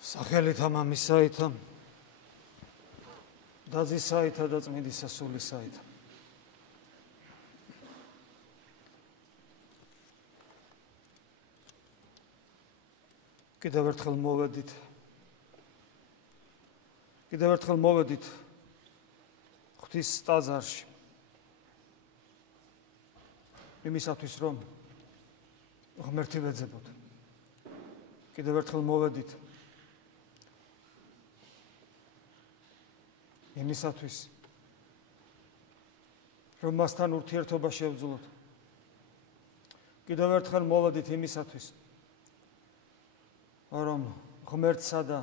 სახელითა მამისაითა და ძისაითა და წმინდისა სულისაითა. კიდევ ერთხელ მოვედით ღვთის ტაძარში იმისათვის რომ ღმერთი ვეძებოთ. კიდევ ერთხელ მოვედით იმისათვის რომ მასთან ურთიერთობა შევძლოთ. კიდევ ერთხელ მოვედით იმისათვის რომ ღმერთსა და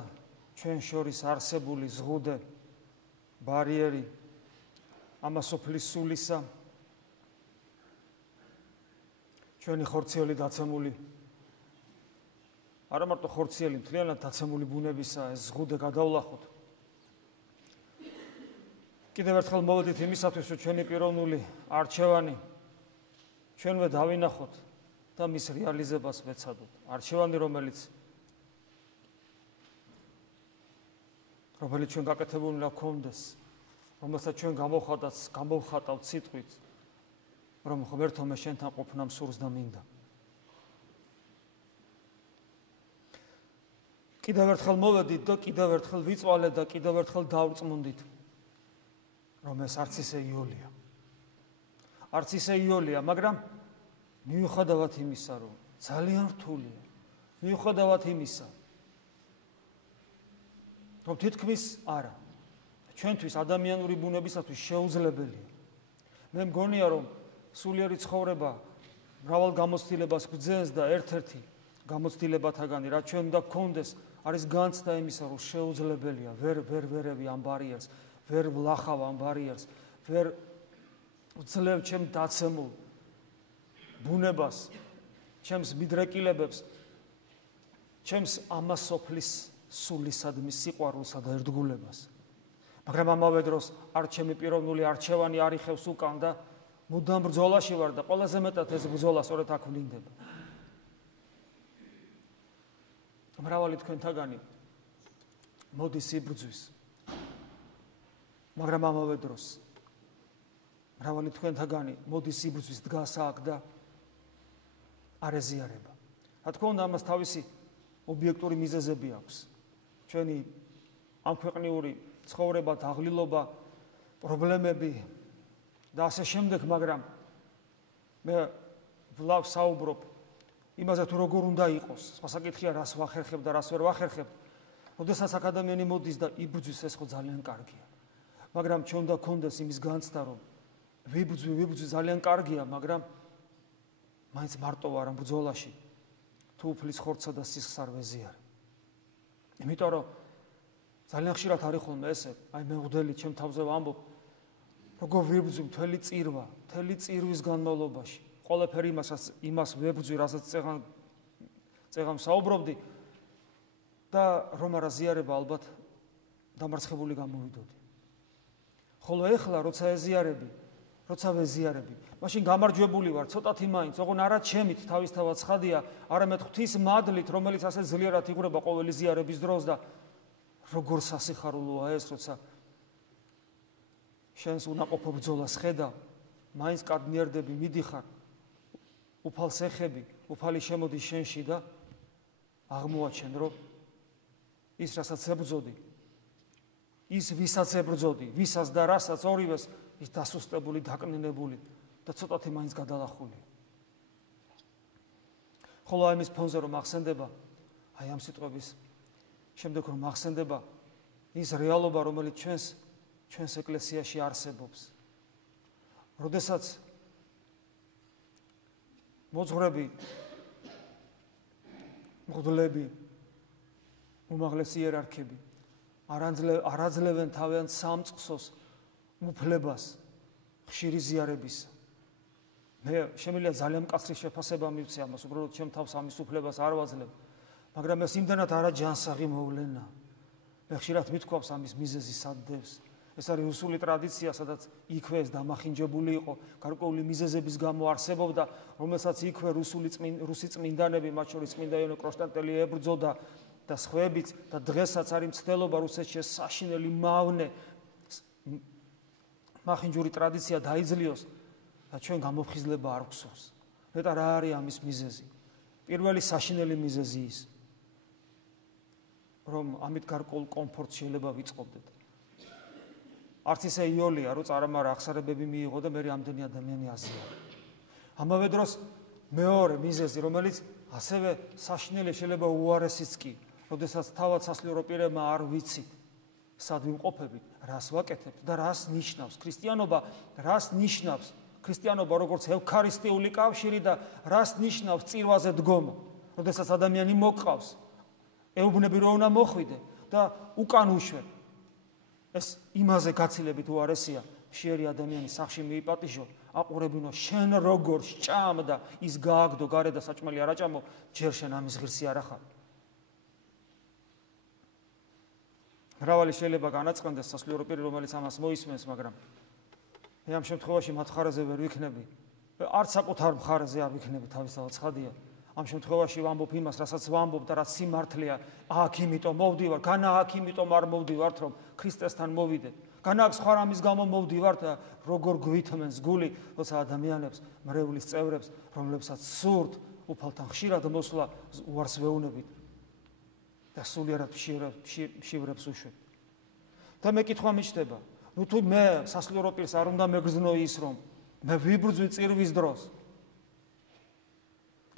ჩვენ შორის არსებული ზღუდე, ბარიერი, ამასოფლის სულისა, ჩვენი ხორციელი დაცემული, არა მარტო ხორციელი, მთლიანად დაცემული ბუნებისა ეს ზღუდე გადავლახოთ. კიდევ ერთხელ მოვედით იმისათვის, რომ ჩვენი პიროვნული არჩევანი ჩვენვე დავინახოთ და მის რეალიზებას ვეცადოთ. არჩევანი, რომელიც ჩვენ გაკეთებული უნდა გქონდეს, რომელსაც ჩვენ გამოვხატავთ სიტყვით, რომ ღმერთო მე შენთან ყოფნა მსურს და მინდა. კიდევ ერთხელ მოვედით და კიდევ ერთხელ ვიწვალეთ და კიდევ ერთხელ დავწმუნდით, რომ ეს არც ისე იოლია. არც ისე იოლია, მაგრამ მიუხედავად იმისა, რომ ძალიან რთულია, მიუხედავად იმისა, რომ თითქმის არა, ჩვენთვის ადამიანური ბუნებისათვის შეუძლებელია. მე მგონია, რომ სულიერი ცხოვრება მრავალ გამოცდილებას გვძენს და ერთ-ერთი გამოცდილებათაგანი, რაც ჩვენ უნდა გქონდეს, არის განცდა იმისა, რომ შეუძლებელია, ვერ ვერევი ამ ბარიერს, ვერ ვლახავ ამ ბარიერს, ვერ ვძლევ ჩემ დაცემულ ბუნებას, ჩემს მიდრეკილებებს, ჩემს ამასოფლის სულისადმი სიყვარულსა და ერთგულებას. მაგრამ ამავე დროს არ ჩემი პიროვნული არჩევანი არ იხევს უკან და მუდამ ბრძოლაში ვარ და ყველაზე მეტად ეს ბრძოლა სწორედ აქ ვლინდება. მრავალი თქვენთაგანი მოდის იბრძვის, მაგრამ ამავე დროს მრავალი თქვენთაგანი მოდის იბრძვის, დგას აქ და არ ეზიარება. რა თქმა უნდა, ამას თავისი ობიექტური მიზეზები აქვს. ჩვენი ამქვეყნიური ცხოვრება, დაღლილობა, პრობლემები და ასე შემდეგ, მაგრამ მე ვსაუბრობ იმაზე, თუ როგორ უნდა იყოს. სხვა საკითხია, რას ვახერხებ და რას ვერ ვახერხებ. როდესაც აქ ადამიანი მოდის და იბრძვის, ეს ხო ძალიან კარგია. მაგრამ ჩვენ უნდა გქონდეს იმის განცდა, რომ ვიბრძვი ძალიან კარგია, მაგრამ მაინც მარტო ვარ ამ ბრძოლაში, თუ უფლის ხორცსა და სისხლს არ ვეზიარე. იმიტომ რომ ძალიან ხშირად არის ხოლმე ესე, აი მე მღვდელი ჩემ თავზე ვამბობ, როგორ ვიბრძვი მთელი წირვის განმავლობაში. ყველაფერი იმას ვებრძვი, რასაც წეღან საუბრობდი და რომ არა ზიარება ალბათ დამარცხებული გამოვიდოდი. ხოლო ეხლა როცა ვეზიარები, მაშინ გამარჯვებული ვარ, ცოტათი მაინც, ოღონ არა ჩემით თავისთავად ცხადია, არამედ ღვთის მადლით, რომელიც ასე ძლიერად იღვრება ყოველი ზიარების დროს და როგორ სასიხარულოა ეს, როცა შენს უნაყოფო ბრძოლას ხედავ, მაინც კადნიერდები, მიდიხარ, უფალს ეხები, უფალი შემოდის შენში და აღმოაჩენ, რომ ის, რასაც ებრძოდი, ის, ვისაც ებრძოდი, ვისაც და რასაც ორივეს, ის დასუსტებული, დაკნინებული და ცოტათი მაინც გადალახულია. ხოლო აი ამის ფონზე რომ ახსენდება, აი ამ სიტყვების შემდეგ რომ ახსენდება ის რეალობა, რომელიც ჩვენს ეკლესიაში არსებობს. როდესაც მოძღვრები, მღვდლები, უმაღლესი იერარქები არაძლევენ თავიანთ სამწყსოს უფლებას ხშირი ზიარების. მე შემიძლია ძალიან მკაცრი შეფასება მივცე ამას, უბრალოდ ჩემ თავს ამის უფლებას არ ვაძლევ, მაგრამ ეს იმდანაც არაჯანსაღი მოვლენა. მე ხშირად მithქვავს ამის მიზეზი სადდევს. ეს არის რუსული ტრადიცია, სადაც იქვე ეს დამახინჯებული იყო, გარკვეული მიზეზების გამო არსებობდა, რომელსაც იქვე რუსი წმინდანები, მათ შორის წმინდა იონე კრონშტანტელი ებრძოდა და სხვაებიც და დღესაც არის მცდელობა რუსეთში საშინელი მავნე მახინჯური ტრადიცია დაიძლიოს და ჩვენ გამოფხიზლება არ გვსურს. მეტად რა არის ამის მიზეზი? პირველი საშინელი მიზეზი ის, რომ ამით გარკვეულ კომფორტს შეიძლება ვიწყობდეთ. არც ისე იოლია, რომ წარმარა აღსარებები მიიღო და მე ამდენი ადამიანი აზიარა. ამავე დროს მეორე მიზეზი, რომელიც ასევე საშინელი შეიძლება უარესიც კი, როდესაც თავად სასულიერო პირებმა არ ვიცით, სად ვიმყოფებით, რას ვაკეთებთ და რას ნიშნავს ქრისტიანობა, რას ნიშნავს ქრისტიანობა როგორც ევქარისტიული კავშირი და რას ნიშნავს წირვაზე დგომა, როდესაც ადამიანი მოგყავს, ეუბნები რომ უნდა მოხვიდე და უკან უშვებ. ეს იმაზე გაცილებით უარესია, მშიერი ადამიანის სახში მიიპატიჟო, აყურებინო შენ როგორ სჭამ და ის გააგდო გარე და საჭმელი არ აჭამო, ჯერ შენ ამის ღირსი არ ახარ. მრავალი შეიძლება განაწყენდეს სასულიერო პირი, რომელიც ამას მოისმენს, მაგრამ მე ამ შემთხვევაში მათ მხარეზე ვერ ვიქნები. არც საკუთარ მხარეზე არ ვიქნები, თავისთავად ცხადია. ამ შემთხვევაში ვამბობ იმას, რასაც ვამბობ და რაც სიმართლეა, აქ იმიტომ მოვდივარ, განა აქ იმიტომ არ მოვდივართ, რომ ქრისტესთან მოვიდე. განა აქ სხვა რამის გამო მოვდივართ და როგორ გვითმენს გული, როცა ადამიანებს, მრევლის წევრებს, რომლებსაც სურთ უფალთან ხშირად მოსვლა, უარს ვეუბნებით და სულიერად მშივრებს უშვებ. და მეკითხვა მიჩნდება, ნუ თუ მე სასულიერო პირს არ უნდა მეგრძნო ის, რომ მე ვიბრძვი წირვის დროს.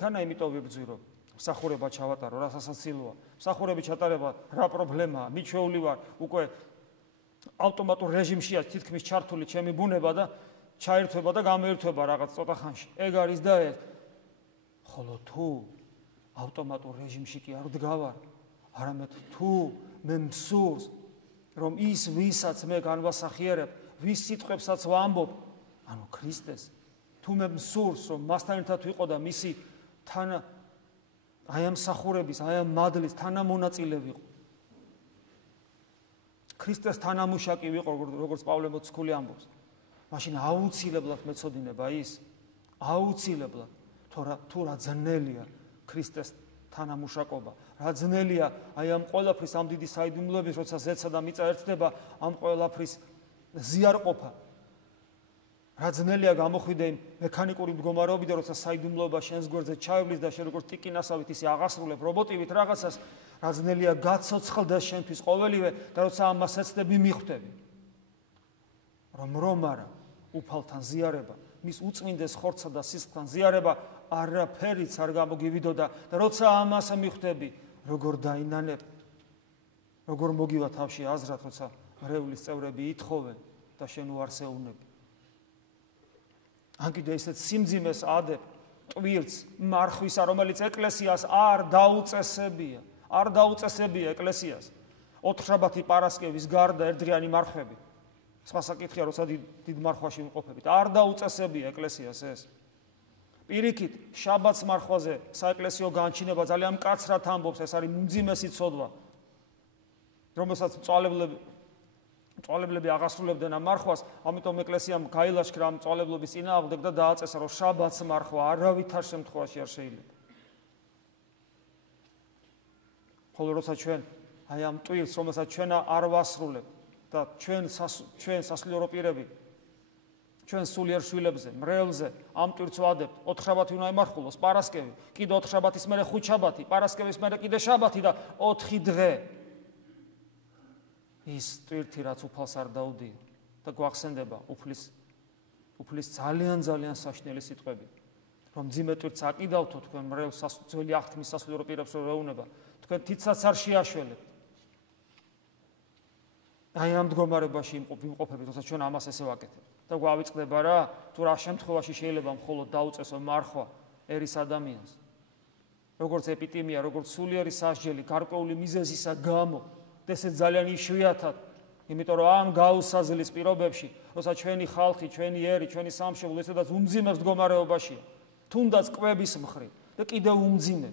განა იმიტომ ვიბრძვი, რომ მსახურება ჩავატარო, რასასაცილოა. მსახურები ჩატარება რა პრობლემაა? მიჩვეული ვარ უკვე ავტომატურ რეჟიმშია თითქმის ჩართული ჩემი ბუნება და ჩაერთვება და გამოერთვება რაღაც ცოტა ხანში. ეგ არის და ეს. ხოლო თუ ავტომატურ რეჟიმში კი არ ვდგავარ, არამედ თუ მე მსურს, რომ ის ვისაც მე განვასახიერებ, ვის სიტყვებსაც ვამბობ, ანუ ქრისტეს, თუ მე მსურს, რომ მასთან ერთად ვიყო და მისი თან აი ამ მსახურების, აი ამ მადლის თანამონაწილე ვიყო. ქრისტეს თანამუშაკი ვიყო, როგორც პავლე მოციქული ამბობს. მაშინ აუცილებლად მეცოდინება ის, აუცილებლად, თუ რა ძნელია ქრისტეს თანამუშაკობა, რა ძნელია აი ამ ყველაფრის ამ დიდი საიდუმლოების, როცა ზეცსა და მიწა ერთდება, ამ ყველაფრის ზიარყოფა. რა ძნელია გამოხვიდე იმ მექანიკური მდგომარეობიდან, როცა საიდუმლოება შენს გვერდზე ჩაივლის და შენ როგორც ტიკინასავით ისე აღასრულებ რობოტივით რაღაცას, რა ძნელია გაცოცხლდეს შენთვის ყოველივე და როცა ამას ეცდები მიხვდები. რომ არა, უფალთან ზიარება, მის უწმინდეს ხორცსა და სისხლთან ზიარება არაფერიც არ გამოგივიდოდა და როცა ამას მიხვდები, როგორ დაინანებ, როგორ მოგივა თავში აზრად, როცა მრევლის წევრები ითხოვენ და შენ უარს ეუბნები. ან კიდე ისეთ სიმძიმეს ადებ, ტვირთს, მარხვისა, რომელიც ეკლესიას არ დაუწესებია ეკლესიას. 4 შაბათი პარასკევის გარდა ერთდღიანი მარხვები. სხვა საკითხია, როცა დიდ მარხვაში ვიმყოფებით, არ დაუწესებია ეკლესიას ეს. პირიქით, შაბათს მარხვაზე საეკლესიო განჩინება ძალიან მკაცრად ამბობს, ეს არის უმძიმესი ცოდვა, რომელსაც მწვალებლები აღასრულებდნენ ამ მარხვას, ამიტომ ეკლესიამ გაილაშქრა ამ მწვალებლობის წინააღმდეგ და დააწესა, რომ შაბათს მარხვა არავითარ შემთხვევაში არ შეიძლება. ხოლო როცა ჩვენ აი ამ ტვირთს, რომელსაც ჩვენ არ ვასრულებთ და ჩვენ სასულიერო პირები, ჩვენ სულიერ შვილებზე, მრევლზე ამ ტვირთს ვადებთ, 4 შაბათი უნდა ემარხულოს, პარასკევი, კიდე 4 შაბათის მერე 5 შაბათი, პარასკევის მერე კიდე შაბათი და 4 დღე. ის ტვირთი რაც უფალს არ დაუდია და გვახსენდება უფლის ძალიან საშინელი სიტყვები, რომ ძიმე ტვირთს აკიდავთო თქვენ მრევლს ძველი აღთქმის სასულიერო პირებს რომ ეუბნება, თქვენ თითსაც არ შეაშველებთ. აი ამ მდგომარეობაში ვიმყოფებით, როცა ჩვენ ამას ესე ვაკეთებთ. და გვავიწყდება რა, თუ რა შემთხვევაში შეიძლება მხოლოდ დაუწესო მარხვა ერის ადამიანს. როგორც ეპიდემია, როგორც სულიერი სასჯელი, გარკვეული მიზეზისა გამო, ესეც ძალიან იშვიათად, იმიტომ რომ ამ გაუსაზლის პირობებში, როცა ჩვენი ხალხი, ჩვენი ერი, ჩვენი სამშობლო ესედაც უმძიმეს მდგომარეობაშია, თუნდაც კვების მხრივ და კიდევ უმძიმე.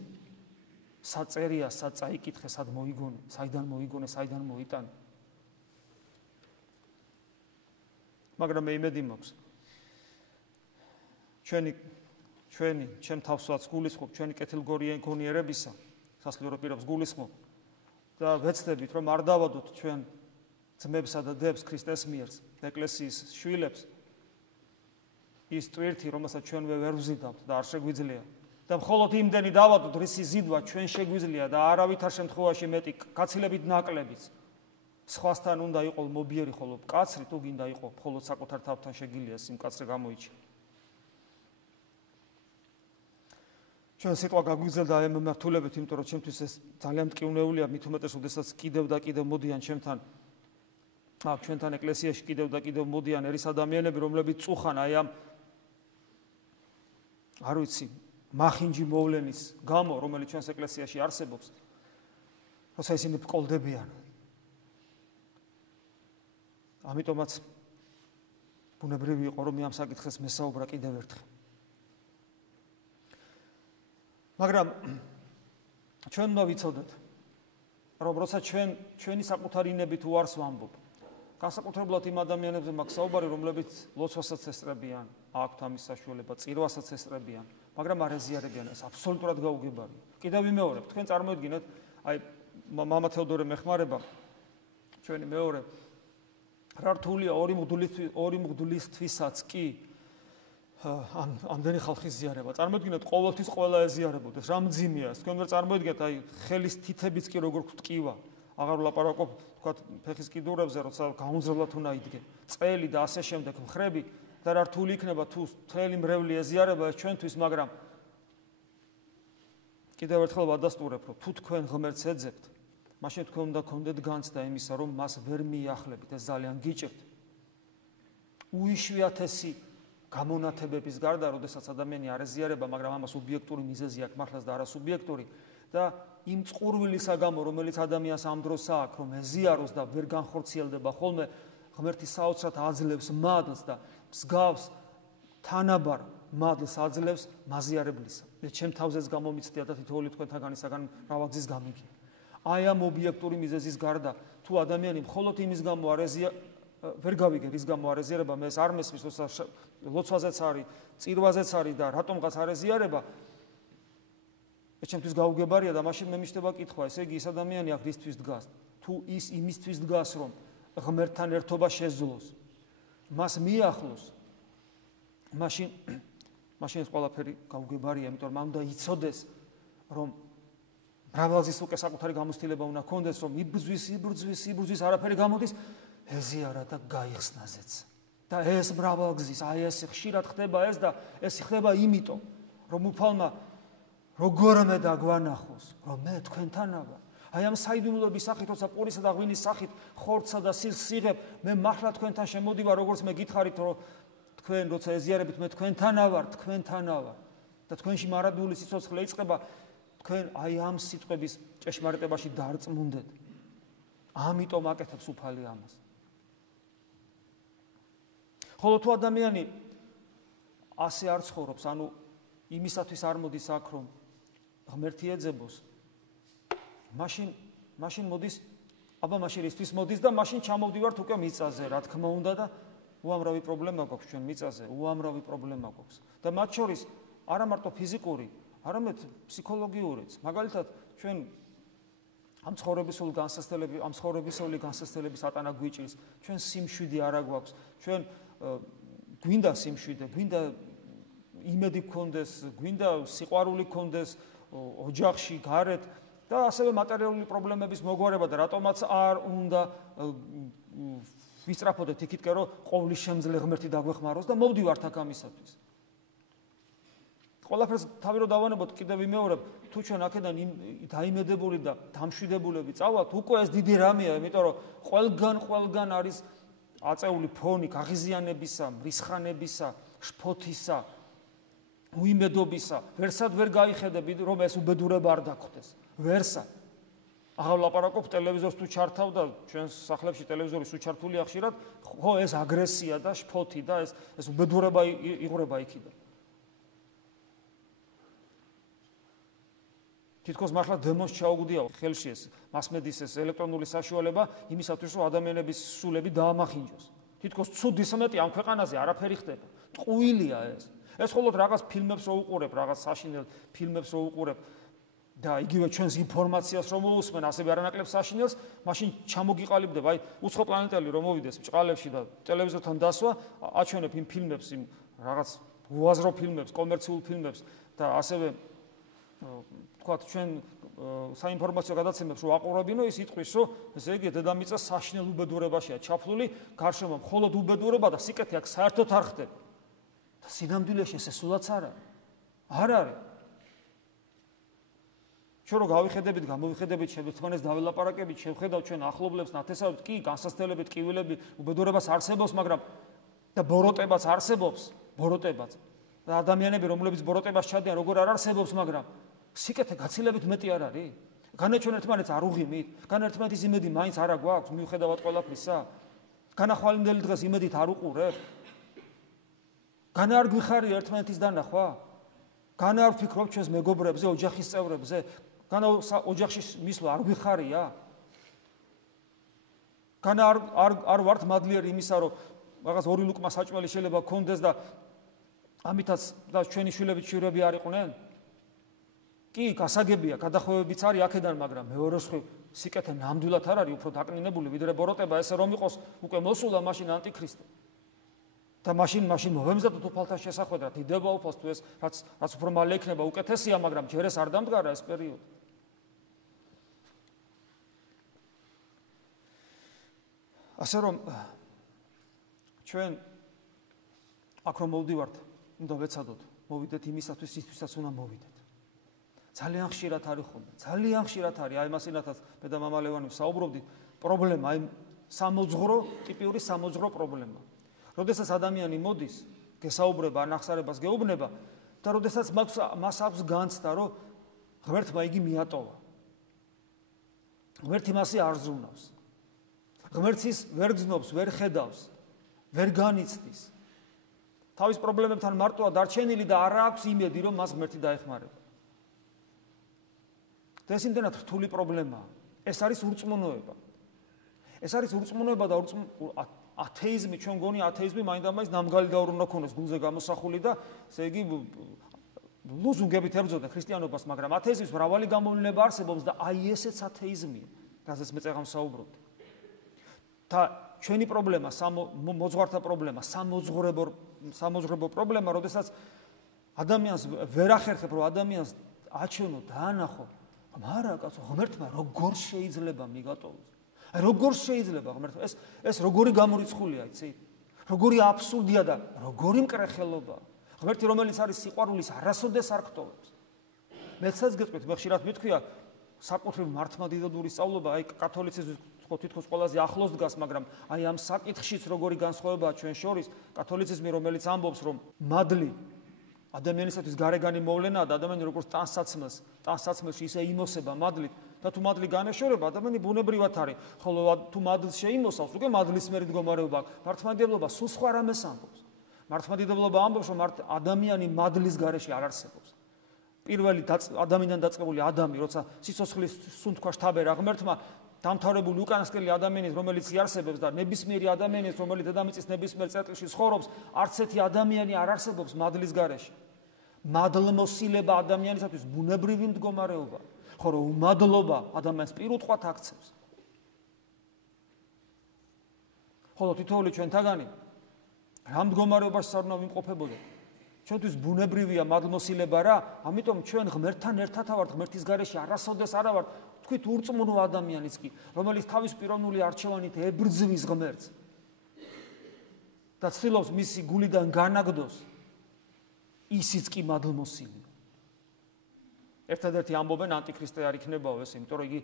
საწერია, საწაიკითხე, სად მოიგონე, საიდან მოიტანე. მაგრამ მე იმედი მაქვს. ჩემ თავსაც გულისხმობ, ჩვენი კეთილგონიერებისა, სასულიერო პირებს გულისხმობ, და ვეცდებით, რომ არ დავადოთ ჩვენ ძმებსა და დებს ქრისტეს მიერ, ეკლესიის შვილებს, ის ტვირთი, რომელსაც ჩვენ ვერ ვზიდავთ და არ შეგვიძლია. და მხოლოდ იმდენი დავადოთ, რისი ზიდვა ჩვენ შეგვიძლია და არავითარ შემთხვევაში მეტი გაცილებით ნაკლებიც. სხვასთან უნდა იყო მობიერი, ხოლო მკაცრი თუ გინდა იყო მხოლოდ საკუთარ თავთან შეგილია სიმკაცრე გამოიჩინა. ჩვენ სიტყვა გაგვიგზელდა ამ მიმართულებით, იმიტომ რომ ჩემთვის ეს ძალიან მტკივნეულია, მით უმეტეს, როდესაც კიდევ და კიდევ მოდიან ჩემთან, ჩვენთან ეკლესიაში კიდევ და კიდევ მოდიან ერის ადამიანები, რომლებიც წუხან აი ამ არ ვიცი, მახინჯი მოვლენის გამო, რომელიც ჩვენს ეკლესიაში არსებობს, როცა ისინი ბკოლდებიან. ამიტომაც ბუნებრივი იყო, რომ ამ საკითხს მესაუბრა კიდევ ერთხელ. მაგრამ ჩვენ უნდა ვიცოდეთ, რომ როცა ჩვენი საკუთარი ინებით უარს ვამბობ, განსაკუთრებულად იმ ადამიანებზე მაქვს საუბარი, რომლებიც ლოცვასაც ესწრებიან, აქვთ ამის საშუალება, წირვასაც ესწრებიან, მაგრამ არ ეზიარებიან, ეს აბსოლუტურად გაუგებარია. კიდევ ვიმეორებ, თქვენ წარმოიდგინეთ, აი მამა თეოდორე მეხმარება, ჩვენი მეორე, რა რთულია ორი მღვდლისთვისაც კი ამდენი ხალხის ზიარება. წარმოიდგინეთ, ყოველთვის ყველა ეზიარებოდეს, რა მძიმეა. თქვენ ვერ წარმოიდგინეთ, აი ხელის თითებიც კი როგორ გვტკივა. აღარ ვლაპარაკობ, თქვათ, ფეხის კიდურებზე, როცა გაუნძრებლად უნდა იდგე. წელი და ასე შემდეგ მხრები და რა რთული იქნება თუ მთელი მრევლი ეზიარება ეს ჩვენთვის, მაგრამ კიდევ ერთხელ ვადასტურებ, რომ თუ თქვენ ღმერთს ეძებთ, მაშინ თქვენ უნდა გქონდეთ განცდა იმისა, რომ მას ვერ მიახლებით, ეს ძალიან გიჭირთ. უიშვიათესი გამონათებების გარდა, როდესაც ადამიანი არ ეზიარება, მაგრამ ამას ობიექტური მიზეზი აქვს მართლაც და არა სუბიექტური და იმ წყურვილისა გამო, რომელიც ადამიანს ამ დროს აქვს, რომ ეზიაროს და ვერ განხორციელდება ხოლმე, ღმერთი საოცრად აძლევს მადლს და მსგავს თანაბარ მადლს აძლევს მაზიარებლისა. ჩემ თავზეც გამომიცდია და თითოეული თქვენთაგანისაგან მრავალგზის გამიგი. აი ამ ობიექტური მიზეზის გარდა, თუ ადამიანი მხოლოდ იმის გამო არ ვერ გავიგე, რის გამო არ ეზიარება, მე ეს არ მესმის, როცა ლოცვაზეც არის, წირვაზეც არის და რატომღაც არ ეზიარება, ეს ჩემთვის გაუგებარია და მაშინ მე მიჩნდება კითხვა, ესე იგი ის ადამიანი აქ რისთვის დგას? თუ ის იმისთვის დგას, რომ ღმერთთან ერთობა შეძლოს, მას მიახლოს, მაშინ ეს ყველაფერი გაუგებარია, იმიტომ რომ უნდა იცოდეს, რომ მრავალგზის უკვე საკუთარი გამოცდილება უნდა ჰქონდეს, რომ იბრძვის, არაფერი გამოდის, ეზიარა და გაიხსნაზეც. და ეს მრავალგზის, აი ეს ხშირად ხდება ეს და ეს ხდება იმიტომ, რომ უფალმა როგორმე დაგვანახოს, რომ მე თქვენთანა ვარ. აი ამ საიდუმლოების სახით, როცა პურისა და ღვინის სახით ხორცსა და სილს სიღებ, მე მართლა თქვენთან შემოდივარ, როგორც მე გითხარით, რომ თქვენ როცა ეზიარებით, მე თქვენთანა ვარ და თქვენში მარადული სიცოცხლე იწყება, თქვენ აი ამ სიტყვების ჭეშმარიტებაში დარწმუნდეთ. ამიტომ აკეთებს უფალი ამას. ხოლო თუ ადამიანი ასე არ ცხოვრობს, ანუ იმისათვის არ მოდის აქ, რომ ღმერთი ეძებოს, მაშინ მოდის, მაშინ ისთვის მოდის და მაშინ ჩამოვდივართ უკვე მიწაზე, რა თქმა უნდა და უამრავი პრობლემა გვაქვს ჩვენ მიწაზე, უამრავი პრობლემა გვაქვს. და მათ შორის არა მარტო ფიზიკური, არამედ ფსიქოლოგიურიც. მაგალითად, ჩვენ ამ ცხოვრებისეული განსასწრების ატანა გვიჭირს, ჩვენ სიმშვიდე არა გვაქვს, ჩვენ გვინდა სიმშვიდე, გვინდა იმედი გქონდეს, გვინდა სიყვარული გქონდეს ოჯახში, გარეთ და ასევე მატერიალური პრობლემების მოგვარება და რატომაც არ უნდა ვისწრაფოდეთ იქითკენ, რომ ყოვლის შემძლე ღმერთი დაგვეხმაროს და მოვდივართ აქ ამისათვის. ყველაფერს თავი რომ დავანებოთ, კიდევ ვიმეორებ, თუ ჩვენ აქედან დაიმედებული და დამშვიდებულები წავალთ, უკვე ეს დიდი რამეა, იმიტომ რომ ყველგან არის აწეული ფონი გაღიზიანებისა, მრისხანებისა, შფოთისა, უიმედობისა. ვერსად ვერ გაიხედები, რომ ეს უბედურება არ დაგხვდეს. ვერსად. აღარ ვლაპარაკობ ტელევიზორს თუ ჩართავ და ჩვენს სახლებში ტელევიზორი სულ ჩართულია ხშირად, ხო ეს აგრესია და შფოთი და ეს უბედურება იღვრება იქიდან. თითქოს მართლა დემონს ჩაუგდია ხელში ეს მასმედიის ეს ელექტრონული საშუალება იმისათვის, რომ ადამიანების სულები დაამახინჯოს. თითქოს ცუდის მეტი ამ ქვეყანაზე არაფერი ხდება. ტყუილია ეს. ეს მხოლოდ რაღაც ფილმებს რო უყურებ, რაღაც საშინელ ფილმებს რო უყურებ, და იგივე ჩვენს ინფორმაციას რომ მოусმენ, ასევე არანაკლებ საშინელს, მაშინ ჩამოგიყალიბდება, აი უცხო პლანეტელი რომ მოვიდეს ბჭყალებში და ტელევიზორთან დასვა, აჩვენებ იმ ფილმებს, იმ რაღაც უაზრო ფილმებს, კომერციულ ფილმებს და ასევე თქვათ ჩვენ საინფორმაციო გადაცემებს რომ აყურებინო, ის იტყვის, რომ ესე იგი დედამიწა საშინელ უბედურებაშია ჩაფლული, გარშემო მხოლოდ უბედურება და სიკეთე აქ საერთოდ არ ხდება. და სინამდვილეში ესე სულაც არ არის. ჩვენ რო გავიხედებით, გამოვიხედებით, ერთმანეთს დაველაპარაკებით, შევხედავთ ჩვენ ახლობლებს, ნათესავებს, კი, განსაცდელებით, კივილები, უბედურებას არსებობს, მაგრამ და ბოროტებაც არსებობს, და ადამიანები, რომლებიც ბოროტებას ჩადიან, როგორ არ არსებობს, მაგრამ სიკეთე გაცილებით მეტი არ არის? განა ჩვენ ერთმანეთს არ უღიმით? განა ერთმანეთის იმედი მაინც არა გვაქვს, მიუხედავად ყველაფრისა? განა ხვალინდელი დღეს იმედით არ უყურებ? განა არ გვიხარია ერთმანეთის დანახვა? განა არ ვფიქრობ ჩვენს მეგობრებზე, ოჯახის წევრებზე? განა ოჯახში მისვლა არ გვიხარია? განა არ ვართ მადლიერი იმისა, რომ რაღაც ორი ლუკმა საჭმელი შეიძლება გქონდეს და ამითაც და ჩვენი შვილები ჭირები არ იყვნენ? კი, გასაგებია, გადახვევებიც არის აქედან, მაგრამ მეორე ხრივ სიკეთე ნამდვილად არ არის, უფრო დაკნინებული, ვიდრე ბოროტება, ესე რომ იყოს, უკვე მოსულა მაშინ ანტიქრისტე. და მაშინ მოვემზადოთ უფალთა შესახვედრად, იდება უფალს თუ ეს რაც უფრო მალე იქნება უკეთესია, მაგრამ ჯერ ეს არ დამდგარა ეს პერიოდი. ასე რომ ჩვენ აქ რომ მოვდივართ, უნდა ვეცადოთ, მოვიდეთ იმისათვის, ისთვისაც უნდა მოვიდეთ. ძალიან ხშირად არის ხოლმე, ძალიან ხშირად არის, აი მასინათაც მე და მამა ლევანი საუბრობდით, პრობლემა, აი ტიპიური სამოძღვრო პრობლემა. როდესაც ადამიანი მოდის, გესაუბრება, ან ახსარებას გეუბნება და როდესაც მას აქვს განცდა, რომ ღმერთმა იგი მიატოვა. ღმერთი მასე არ ზრუნავს. ღმერთს ის ვერ გზნობს, ვერ ხედავს, ვერ განიცდის. თავის პრობლემებთან მარტოა დარჩენილი და არ აქვს იმედი, რომ მას ღმერთი დაეხმარება. და ეს იმდენად რთული პრობლემაა. ეს არის ურწმუნოება. ეს არის ურწმუნოება და ათეიზმი, ჩვენ გონი ათეიზმი მაინდამაინც ნამგალი და უნდა ქონდეს გულზე გამოსახული და ესე იგი ლოზუნგებით ებრძოდა ქრისტიანობას, მაგრამ ათეიზმის მრავალი გამოვლინება არსებობს და აი ესეც ათეიზმია, რაზეც მე წეგან ვსაუბრობდი. და ჩვენი პრობლემა, მოძღვართა პრობლემა, სამოძღვრებო პრობლემა, როდესაც ადამიანს ვერ ახერხებ, რომ ადამიანს აჩვენო, დაანახო, მაგრამ კაცო, ღმერთმა როგორ შეიძლება მიგატოვოს? როგორ შეიძლება ღმერთმა? ეს როგორი გამორიცხულია, იცი? როგორი აბსურდია და როგორი მკრეხელობა. ღმერთი, რომელიც არის სიყვარულის, არასოდეს არ გტოვებს. მეცაც გეტყვით, მე ხშირად მithქვია, საკუთრივ მართლმადიდებლური სწავლობა, აი კათოლიციზმის თითქოს ყველაზე ახლოს დგას, მაგრამ აი ამ საკითხშიც როგორი განსხვავებაა ჩვენ შორის, კათოლიციზმი, რომელიც ამბობს, რომ მადლი ადამიანისათვის გარეგანი მოვლენაა და ადამიანი როგორც ტანსაცმელში ისე იმოსება მადლით და თუ მადლი განეშორება, ადამიანი ბუნებრივად არის, ხოლო თუ მადლს შეიმოსავს, უკვე მადლისმიერი მდგომარეობა აქვს. მართლმადიდებლობა სულ სხვა რამეს ამბობს. მართლმადიდებლობა ამბობს, რომ ადამიანი მადლის გარეშე არ არსებობს. პირველი ადამიანიდან დაწყებული ადამი, როცა სიცოცხლის სუნთქვა შთაბერა ღმერთმა, დამთავრებული უკანასკნელი ადამიანის, რომელიც იარსებებს და ნებისმიერი ადამიანის, რომელიც დედამიწის ნებისმიერ წერტილში ცხოვრობს, არც ერთი ადამიანი არ არსებობს მადლის გარეშე. მადლმოსილება ადამიანისათვის ბუნებრივი მდგომარეობა, ხოლო უმადლობა ადამიანს პირუტყვად აქცევს. ხოლო თითოეული ჩვენთაგანი რა მდგომარეობაში სარნა ვიმყოფებოდა? ჩვენთვის ბუნებრივია მადლმოსილება რა, ამიტომ ჩვენ ღმერთთან ერთად ვართ, ღმერთის გარეშე არასოდეს არ ვართ. თქვით ურწმუნო ადამიანიც კი, რომელიც თავის პიროვნული არჩევანით ებრძვის ღმერთს და ცდილობს მისი გულიდან განაგდოს, ისიც კი მადლმოსილია. ერთადერთი ამბობენ ანტიქრისტე არ იქნებაო ეს, იმიტომ რომ იგი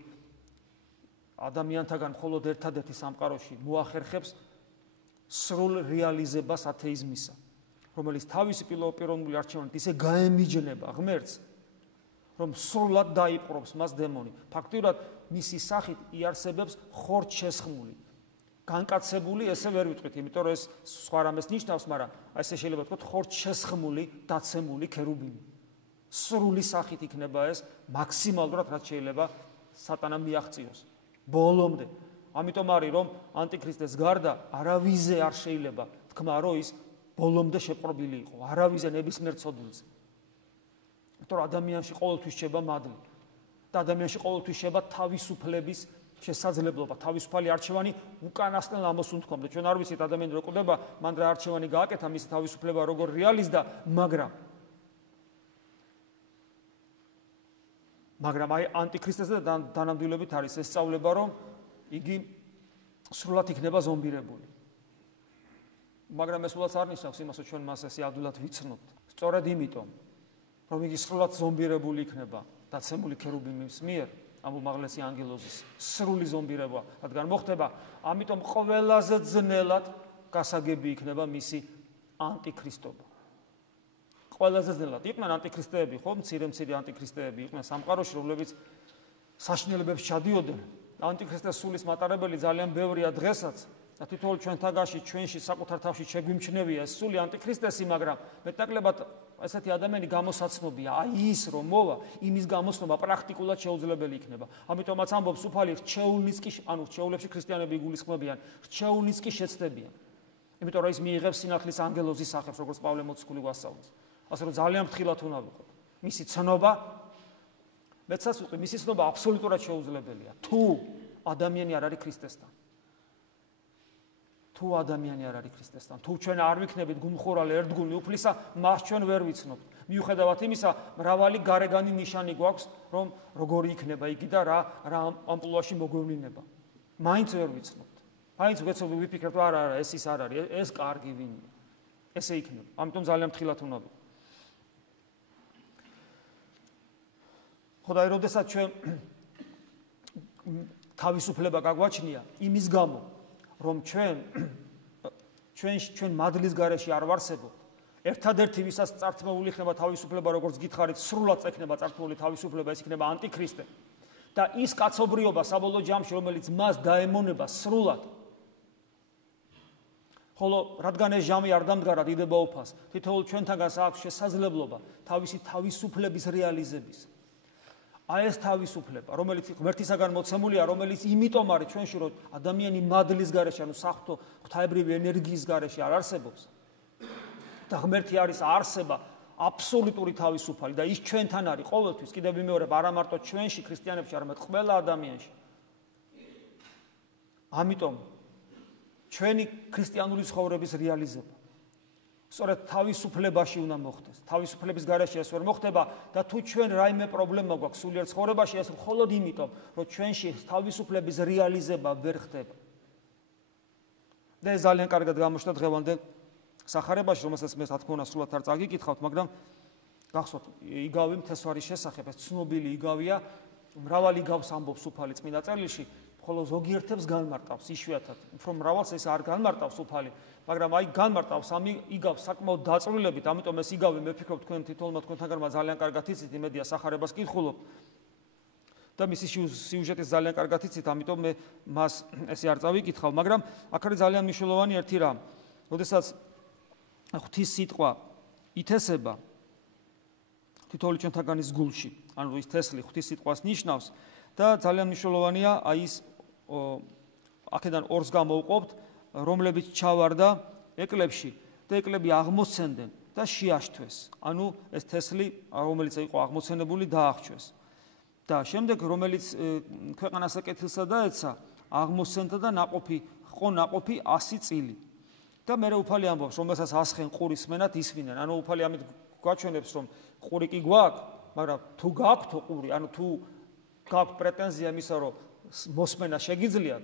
ადამიანთაგან მხოლოდ ერთადერთი სამყაროში მოახერხებს სრულ რეალიზებას ათეიზმისა, რომელიც თავისი პიროვნული არჩევანით ისე გაემიჯნება ღმერთს, რომ სრულად დაიპყრობს მას დემონი. ფაქტიურად მისი სახით იარსებებს ხორცშესხმული, განკაცებული, ესე ვერ ვიტყვით, იმიტომ რომ ეს სხვა რამეს ნიშნავს, მაგრამ ესე შეიძლება ვთქვათ ხორცშესხმული, დაცემული ქერუბინი. სრული სახით იქნება ეს მაქსიმალურად, რაც შეიძლება სატანამ მიაღწიოს. ბოლომდე. ამიტომ არის, რომ ანტიქრისტეს გარდა არავიზე არ შეიძლება თქვა, რომ ის ბოლომდე შეპყრობილი იყო, არავიზე ნებისმიერ ცოდულზე. იმიტომ რომ ადამიანში ყოველთვის რჩება მადლი. და ადამიანში ყოველთვის შეება თავისუფლების შესაძლებლობა, თავისუფალი არჩევანი უკანასკნელ ამოს უნთქვა. ჩვენ არ ვიცით ადამიანი რო კვდება, მან რა არჩევანი გააკეთა, მისი თავისუფლება როგორ რეალიზდა, მაგრამ აი ანტიქრისტესა და დანამდვილებით არის ეს სწავლება, რომ იგი სრულად იქნება ზომბირებული. მაგრამ ეს სულაც არ ნიშნავს იმას, რომ ჩვენ მას ესე ადვილად ვიცნობთ. სწორედ იმიტომ, რომ იგი სრულად ზომბირებული იქნება დაცემული ქერუბიმის მიერ, ამ უმაღლესი ანგელოზის სრული ზომბირება, რადგან მოხდება, ამიტომ ყველაზე ძნელად გასაგები იქნება მისი ანტიქრისტობა. ყველაზე ძნელად იყვნენ ანტიქრისტეები, ხო, მცირე ანტიქრისტეები იყვნენ სამყაროში, რომლებიც საშინელებებს ჩადიოდნენ. ანტიქრისტეს სულის მატარებელი ძალიან ბევრია დღესაც და თითოეულ ჩვენში საკუთარ თავში შეგვიმჩნევია ეს სული ანტიქრისტესი, მაგრამ მეტნაკლებად ესეთი ადამიანი გამოსაცნობია, აი ის რომ მოვა, იმის გამოსნობა პრაქტიკულად შეუძლებელი იქნება. ამიტომაც ამბობს უფალი, რჩეულებში ქრისტიანები იგულისხმებიან, რჩეულიც კი შეცდებიან. იმიტომ რომ ის მიიღებს სინათლის ანგელოზის სახეს, როგორც პავლე მოციქული გვასწავლის. ასე რომ ძალიან ფრთხილად უნდა ვიყოთ. მისი ცნობა მეცაც ვიტყვი, მისი ცნობა აბსოლუტურად შეუძლებელია. თუ ადამიანი არ არის ქრისტესთან. თუ ჩვენ არ ვიქნებით გუმხურალი ერთგული უფლისა, მას ჩვენ ვერ ვიცნობთ. მიუხედავად იმისა, მრავალი გარეგანი ნიშანი გვაქვს, რომ როგორი იქნება იგი და რა ამპლუაში მოგვევლინება. მაინც ვერ ვიცნობთ. მაინც ვიფიქრებთ, არა, ეს ის არ არის, ეს კარგი ვინია. ესე იქნება. ამიტომ ძალიან ფრთხილად უნდა ვიყოთ. ხოდა როდესაც ჩვენ თავისუფლება გაგვაჩნია იმის გამო, რომ ჩვენ მადლის გარეშე არ ვარსებობთ. ერთადერთი ვისაც წართმეული იქნება თავისუფლება, როგორც გითხარით, სრულად წექნება წართმეული თავისუფლება, ეს იქნება ანტიქრისტე. და ის კაცობრიობა საბოლოო ჯამში, რომელიც მას დაემონება სრულად, ხოლო რადგან ეს ჟამი არ დამდგარა დიდება უფალს, თითოეულ ჩვენთაგანს აქვს შესაძლებლობა თავისი თავისუფლების რეალიზების. აი ეს თავისუფლება, რომელიც ღმერთისაგან მოცემულია, რომელიც იმიტომ არის ჩვენში, რომ ადამიანი მადლის გარეშე, ანუ საღვთო ღვთაებრივი ენერგიის გარეშე არ არსებობს. და ღმერთი არის არსება აბსოლუტური თავისუფალი და ის ჩვენთან არის ყოველთვის, კიდევ ვიმეორებ, არა მარტო ჩვენში, ქრისტიანებში, არამედ ყველა ადამიანში. ამიტომ ჩვენი ქრისტიანული ცხოვრების რეალიზება სწორედ თავისუფლებაში უნდა მოხდეს. თავისუფლების გარეშე ეს ვერ მოხდება და თუ ჩვენ რაიმე პრობლემა გვაქვს სულიერ ცხოვრებაში, ეს მხოლოდ იმიტომ, რომ ჩვენში თავისუფლების რეალიზება ვერ ხდება. და ეს ძალიან კარგად გამოჩნდა დღევანდელ სახარებაში, რომელსაც მე რა თქმა უნდა სულად არ წაგიკითხავთ, მაგრამ გახსოვთ, იგავი მთესვარის შესახებ, ეს ცნობილი იგავია, მრავალი იგავს ამბობს უფალი წმინდა წერილში, ხოლო ზოგიერთებს განმარტავს იშვიათად. უფრო მრავალს ეს არ განმარტავს უფალი, მაგრამ აი განმარტავს ამ იგავს საკმაოდ დაწვრილებით, ამიტომ ეს იგავი მე ვფიქრობ თქვენ თითოეულმა თქვენთანგანმა ძალიან კარგად იცით, იმედია სახარებას კითხულობ და მისი სიუჟეტის ძალიან კარგად იცით, ამიტომ მე მას ესე არ წავიკითხავ, მაგრამ აქ არის ძალიან მნიშვნელოვანი ერთი რამ. როდესაც ღვთის სიტყვა ითესება თითოეული ჩვენთაგანის გულში, ანუ ის თესლი ღვთის სიტყვას ნიშნავს და ძალიან მნიშვნელოვანია აი ის აქედან ორს გამოვყოფთ, რომლებიც ჩავარდა ეკლებში და ეკლები აღმოცენდნენ და შეაშთვეს. ანუ ეს თესლი, რომელიც იყო აღმოცენებული, დაახჩვეს. და შემდეგ რომელიც ქვეყანას ეკეთილსა დაეცა, აღმოცენდა და იყო ნაყოფი 100 წილი. და მე უფალი ამბობს, რომელსაც ასხენ ყურის სმენად ისვინენ. ანუ უფალი ამით გვაჩვენებს, რომ ყური კი გვაქვს, მაგრამ თუ გაქვთ ყური, ანუ თუ გაქვთ პრეტენზია იმისა, რომ მოსმენა შეგიძლიათ,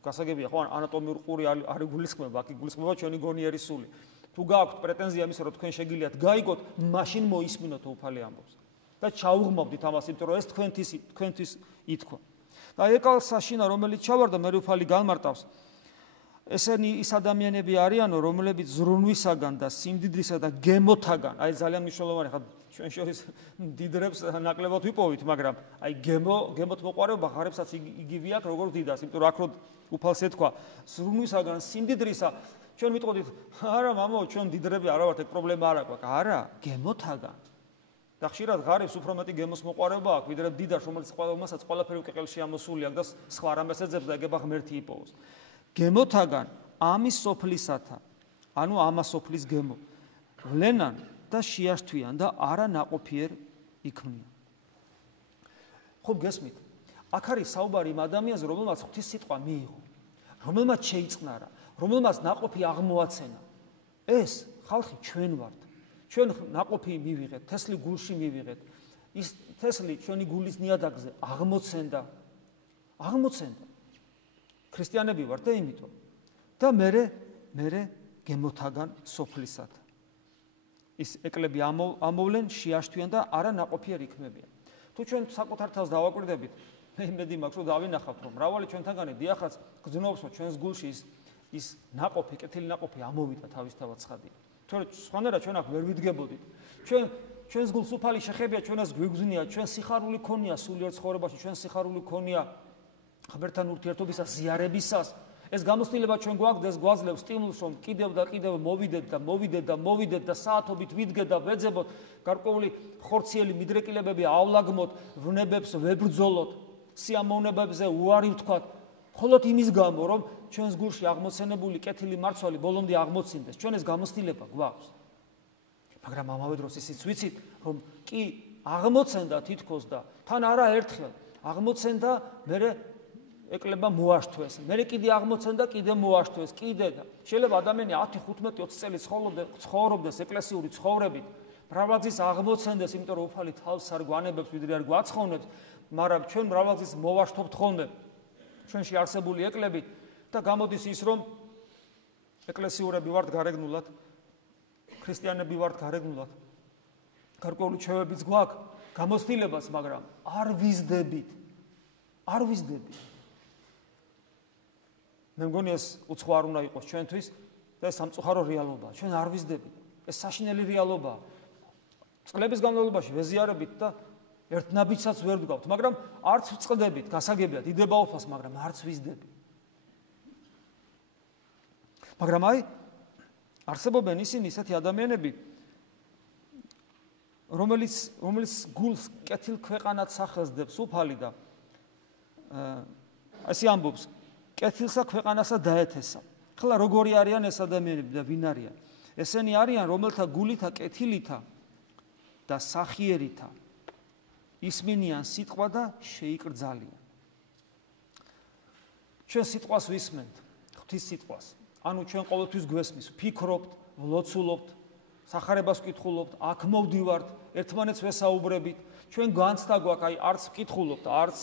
გასაგებია, ხო, ანატომიური ყური არ იგულისხმება, აქ იგულისხმება ჩვენი გონიერი სული. თუ გაქვთ პრეტენზია იმისა, რომ თქვენ შეგიძლიათ გაიგოთ, მაშინ მოისმინოთ, უფალი ამბობს. და ჩაუღმავდით ამას, იმიტომ რომ ეს თქვენთვის ითქვა. და ეკალ საშინა, რომელიც ჩავარდა, მე უფალი განმარტავს. ესენი ის ადამიანები არიანო, რომლებიც ზრუნვისაგან და სიმდიდრისა და გემოთაგან, აი ძალიან მნიშვნელოვანი, ხა ჩვენ შორის დიდრებს ნაკლებად ვიპოვით, მაგრამ აი გემოთ მოყარეობა ღარებსაც იგივე აქვს, როგორც დიდას, იმიტომ რომ აქ რო უფალს ეთქვა, ზრუნვისაგან სიმდიდრისა, ჩვენ ვიტყოდით, არა მამაო, ჩვენ დიდრები არა ვართ, ეგ პრობლემა არ აქვს, არა, გემოთაგან. და ხშირად ღარებს უფრო მეტი გემოს მოყარეობა აქვს, ვიდრე დიდას, რომელსაც ყველაფერი უკეყელში ამოსული აქვს და სხვა რამეს ეძებს და ეგება ღმერთი იპოვოს. გემოთაგან ამის სოფლისათა, ანუ ამას სოფლის გემო, ვლენან და შეაშთვიან და არა ნაყოფიერ იქმნიან. ხო გესმით? აქ არის საუბარი იმ ადამიანზე, რომელმაც ღვთის სიტყვა მიიღო, რომელმაც შეიწყნარა, რომელმაც ნაყოფი აღმოაცენა. ეს ხალხი ჩვენ ვართ. ჩვენ ნაყოფი მივიღეთ, თესლი გულში მივიღეთ. ის თესლი ჩვენი გულის ნიადაგზე აღმოცენდა. ქრისტიანები ვართ და იმიტომ. და მე გემოთაგან სოფლისად. ის ეკლები ამოვლენ, შეაშთვიან და არა ნაყოფიერი იქნებიან. თუ ჩვენ საკუთარ თავს დავაკვირდებით, მე იმედი მაქვს, რომ დავინახავთ, რომ მრავალი ჩვენთაგანი დიახაც გრძნობს, რომ ჩვენს გულში ის ნაყოფი, კეთილი ნაყოფი ამოვიდა თავისთავად ცხადია. თორე სხვანაირად ჩვენ აქ ვერ ვიდგებოდით. ჩვენს გულს უფალი შეხებია, ჩვენას გვიგზნია, ჩვენ სიხარული ქონია სულიერ ცხოვრებაში, ჩვენ სიხარული ქონია ღმერთთან ურთიერთობისას, ზიარებისას. ეს გამოცდილება ჩვენ გვაგდეს, გვაძლევს სტიმულს, რომ კიდევ და კიდევ მოვიდეთ და საათობით ვიდგეთ და ვეძებოთ, გარკვეული ხორციელი მიდრეკილებებიავლაგმოთ, ვნებებს ვებრძოლოთ, სიამოვნებებზე უარი ვთქვათ, მხოლოდ იმის გამო, რომ ჩვენს გულში აღმოცენებული კეთილი მარცვალი ბოლომდე აღმოცინდეს. ჩვენ ეს გამოცდილება გვაქვს. მაგრამ ამავე დროს ისიც ვიცით, რომ კი აღმოცენდა თითქოს და თან არაერთხელ აღმოცენდა, მერე ეკლება მოაშთვეს. მერე კიდე აღმოცენდა, კიდე მოაშთვეს, კიდე და შეიძლება ადამიანი 10-15-20 წელი ცხოვრობდეს ეკლესიური ცხოვრებით, მრავალგზის აღმოცენდეს, იმიტომ რომ უფალი თავს არ გვანებებს, ვიდრე არ გვაცხოვნებს, მაგრამ ჩვენ მრავალგზის მოვაშთობთ ხოლმე ჩვენში არსებული ეკლები და გამოდის ის, რომ ეკლესიურები ვართ გარეგნულად, ქრისტიანები ვართ გარეგნულად, გარკვეული ჩვევებიც გვაქვს, გამოცდილებას, მაგრამ არ ვიზდებით. მე მგონი ეს უცხო არ უნდა იყოს ჩვენთვის და ეს სამწუხარო რეალობაა. ჩვენ არ ვიზდებით. ეს საშინელი რეალობაა. წლების განმავლობაში ვეზიარებით და ერთ ნაბიჯსაც ვერ ვდგავთ, მაგრამ არც ვწყდებით, გასაგებია დიდება უფალს, მაგრამ არც ვიზდებით. მაგრამ არსებობენ ისინი ისეთი ადამიანები, რომელიც გულს კეთილ ქვეყანად სახელსდებს უფალი და ასე ამბობს, კეთილსა ქვეყანასა დაეთესა. ხლა როგორი არიან ეს ადამიანები და ვინ არიან? ესენი არიან, რომელთა გულითა კეთილითა და სახიერითა ისმინიან სიტყვა და შეიკრძალიან. ჩვენ სიტყვას ვისმენთ, ღვთის სიტყვას. ანუ ჩვენ ყოველთვის გვესმის, ვფიქრობთ, ვლოცულობთ, სახარებას ვკითხულობთ, აქ მოვდივართ, ერთმანეთს ვესაუბრებით, ჩვენ განცდა გვაქვს, არც ვკითხულობთ, არც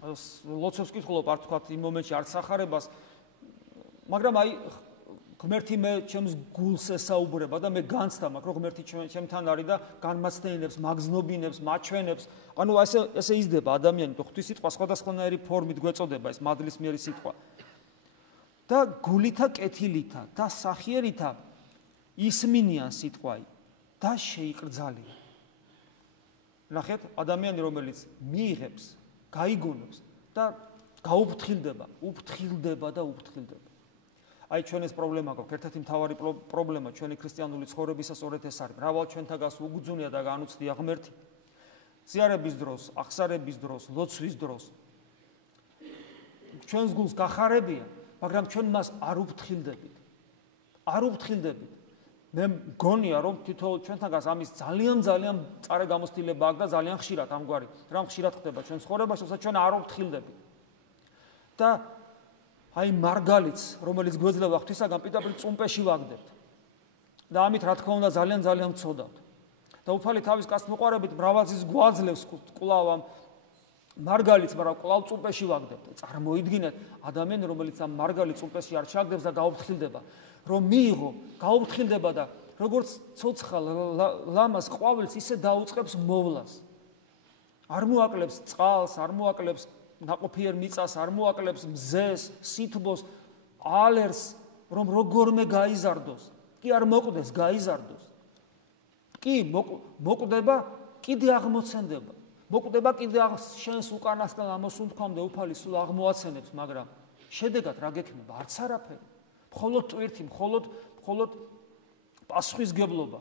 ლოცვებს ვკითხულობ, არ თქვათ იმ მომენტში არც სახარებას, მაგრამ ღმერთი მე ჩემს გულს ესაუბრება და მე განცდა მაქვს, რომ ღმერთი ჩემთან არის და განმაცდენებს, მაგზნობინებს, მაჩვენებს. ანუ ესე იზრდება ადამიანი, ღვთის სიტყვა სხვადასხვანაირი ფორმით გვეწოდება, ეს მადლისმიერი სიტყვა. და გულითა კეთილითა და სახიერითა ისმინიან სიტყვაი და შეიკრძალიან. ნახეთ, ადამიანი, რომელიც მიიღებს, გაიგონებს და გაუფრთხილდება, უფრთხილდება. აი ჩვენ ეს პრობლემა გვაქვს, ერთ-ერთი მთავარი პრობლემა ჩვენი ქრისტიანული ცხოვრებისა სწორედ ეს არის. მრავალ ჩვენთაგას უგძუნია და განუცდია ღმერთი. ზიარების დროს, აღსარების დროს, ლოცვის დროს ჩვენს გულს გახარებია, მაგრამ ჩვენ მას არ უფრთხილდებით. მე მგონია, რომ თითოეულ ჩვენთაგას ამის ძალიან წარე გამოცდილება აქვს და ძალიან ხშირად ამგვარი რამ ხშირად ხდება ჩვენ ცხოვრებაში, თუმცა ჩვენ არ უფრთხილდებით. და აი მარგალიც, რომელიც გვეძლევა ღვთისაგან, პირდაპირ წუმპეში ვაგდებთ. და ამით რა თქმა უნდა ძალიან ვცოდავთ. და უფალი თავის კაცთმოყვარებით მრავალგზის გვაძლევს კვლავ ამ მარგალიც, მაგრამ კვლავ წუმპეში ვაგდებთ. წარმოიდგინეთ ადამიანი, რომელიც ამ მარგალით წუმპეში არ ჩაგდებს და გაუფრთხილდება, რომ მიიღო, გაუფრთხილდება და როგორც ცოცხალ ლამას ყვავილს ისე დაუწყებს მოვლას. არ მოაკლებს წყალს, არ მოაკლებს ნაყოფიერ მიწას, არ მოაკლებს მზეს, სითბოს, ალერს, რომ როგორმე გაიზარდოს. კი არ მოკვდეს, გაიზარდოს. კი მოკვდება, კიდე აღმოცენდება. მოკვდება კიდე შენს უკანასკნელ ამოსუნთქვამდე უფალი სულ აღმოაცენებს, მაგრამ შედეგად რა გექნება? არც არაფერი. მხოლოდ ტვირთი, მხოლოდ პასუხისგებლობა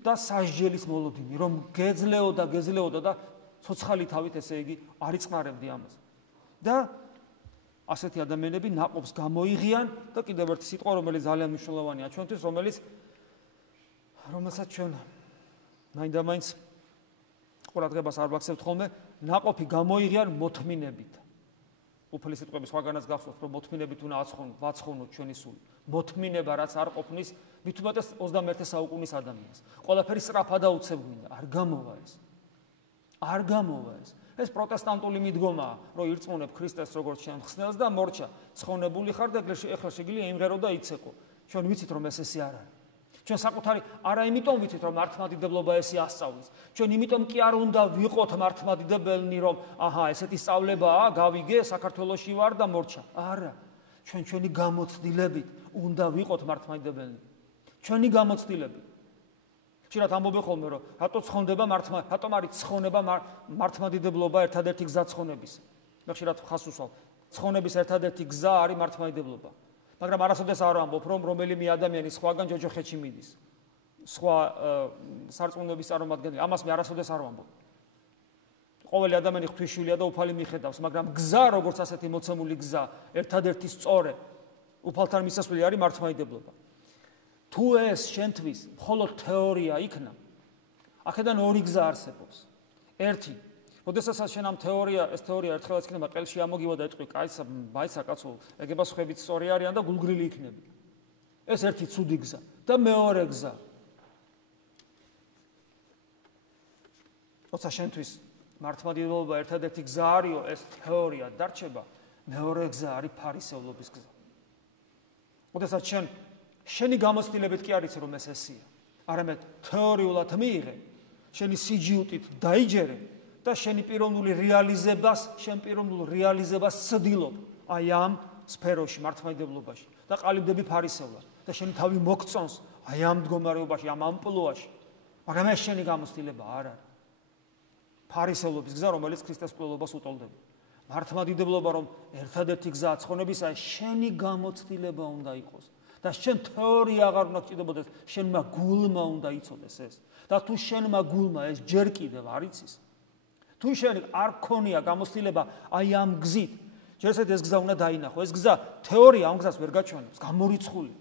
და სასჯელის მოლოდინი, რომ გეძლეოდა და ცოცხალი თავით, ესე იგი, არ იწყნარებდი ამას. და ასეთი ადამიანები ნაყოფს გამოიღიან და კიდევ ერთი სიტყვა, რომელიც ძალიან მნიშვნელოვანია ჩვენთვის, რომელსაც ჩვენ მაინდა-მაინც ყურადღებას არ ვაქცევთ ხოლმე, ნაყოფი გამოიღიან მოთმინებით. უფალი სიტყვები სხვაგანაც გახსოვთ, რომ მოთმინებით უნდა ვაცხოვნოთ ჩვენი სული. მოთმინება რაც არ ყოფნის, მით უმეტეს 21 საუკუნის ადამიანს. ყველაფერი სწრაფად აუცებ გვინდა, არ გამოვა ეს. არ გამოვა ეს. ეს პროტესტანტული მიდგომაა, რომ ირწმუნებ ქრისტეს როგორც შენ ხსნელს და მორჩა, ცხონებული ხარ და ეხლა შეგიძლია იმღერო და იცეყო. ჩვენ ვიცით რომ ეს ესე არ არის. ჩვენ საკუთარი არა იმიტომ ვიცით რომ მართლმადიდებლობა ესე ასწავლის. ჩვენ იმიტომ კი არ უნდა ვიყოთ მართლმადიდებელნი რომ აჰა ესეთი სწავლებაა, გავიგე, საქართველოში ვარ და მორჩა. არა. ჩვენ ჩვენი გამოცდილებით უნდა ვიყოთ მართლმადიდებელნი. ჩვენი გამოცდილებით. ხშირად ამბობენ ხოლმე რომ რატო ცხონდება რატომ არის ცხონება მართლმადიდებლობა ერთადერთი გზა ცხონების. მე ხშირად ხას უსვამ. ცხონების ერთადერთი გზა არის მართლმადიდებლობა. მაგრამ არასოდეს არ ამბობ რომ რომელიმე ადამიანი სხვაგან ჯოჯოხეთში მიდის. სხვა სარწმუნოების წარმომადგენელი, ამას მე არასოდეს არ ვამბობ. ყოველი ადამიანი ღვთისმშობელია და უფალი მიხედავს, მაგრამ გზა როგორც ასეთი მოცემული გზა, ერთადერთი სწორე უფალთან მისასვლელი არის მართლმადიდებლობა. თუ ეს შენთვის მხოლოდ თეორია იქნა, აქედან ორი გზა არსებობს. ერთი, როდესაც შენ ამ ეს თეორია ერთხელაც იქნება ყელში ამოგივა და ეთქვი, კაიცა, მაიცა კაცო, ეგება სხვებით სწორი არიან და გულგრილი იქნები. ეს ერთი ცუდი გზა და მეორე გზა. როცა შენთვის მართლმადიდებლობა ერთადერთი გზა არისო, ეს თეორია დარჩება, მეორე გზა არის ფარისევლობის გზა. როდესაც შენი გამოცდილებით კი არ იცი რომ ეს ესეა, არამედ თეორიულად მიიღე, შენი სიჯიუტით დაიჯერე და შენი პიროვნული რეალიზებას ცდილობ აი ამ სფეროში, მართლმადიდებლობაში და ყალიბდები ფარისევლად და შენი თავი მოგწონს აი ამ მდგომარეობაში, ამ ამპლუაში, მაგრამ ეს შენი გამოცდილება არ არის. ფარისევლობის გზა, რომელიც ქრისტეს მკვლელობას უტოლდება. მართლმადიდებლობა რომ ერთადერთი გზაა ცხონებისა, შენი გამოცდილება უნდა იყოს. და შენ თეორია აღარ უნდა გჭირდებოდეს, შენმა გულმა უნდა იცოდეს ეს. და თუ შენმა გულმა ეს ჯერ კიდევ არ იცის, თუ შენ არ გქონია გამოცდილება აი ამ გზით, ჯერ ეს გზა უნდა დაინახო. ეს გზა თეორია ამ გზას ვერ გაჩვენებს, გამორიცხული.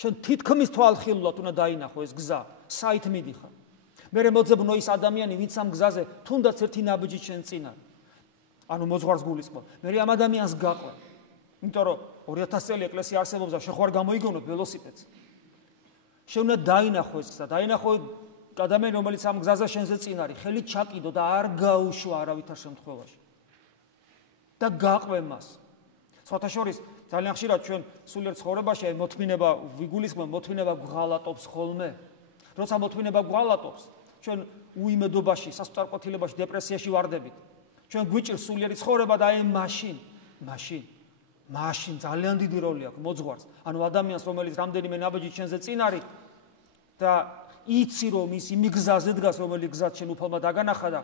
შენ თითქმის თვალხილულად უნდა დაინახო ეს გზა, საით მიდიხარ. მერე მოძებნო ის ადამიანი, ვინც ამ გზაზე თუნდაც ერთი ნაბიჯით შენ წინ არის. ანუ მოძღვარს გულისხმობ. მერე ამ ადამიანს გაყვე. იმიტომ რომ 2000 წელი ეკლესია არსებობს და შეხوار გამოიგონო ველოსიპედს. შენ უნდა დაინახო ეს გზა, დაინახო ადამიანი, რომელიც ამ გზაზე შენზე წინ არის, ხელი ჩაკიდო და არ გაუშვა არავითარ შემთხვევაში. და გაყვე მას. სხვათა შორის ძალიან ხშირად ჩვენ სულიერ ცხოვრებაში აი მოთმინება ვიგულისხმობ, მოთმინება გვღალატობს ხოლმე. როცა მოთმინება გვღალატობს, ჩვენ უიმედობაში, სასწრაფოთილებაში, დეპრესიაში ვარდებით. ჩვენ გვიჭირს სულიერი ცხოვრება და აი მაშინ ძალიან დიდი როლი აქვს მოძღვარს. ანუ ადამიანს, რომელიც რამდენიმე ნაბიჯით შენზე წინ არის და იცი რომ ის იმ გზაზე დგას, რომელიც გზად შენ უფალმა დაგანახა და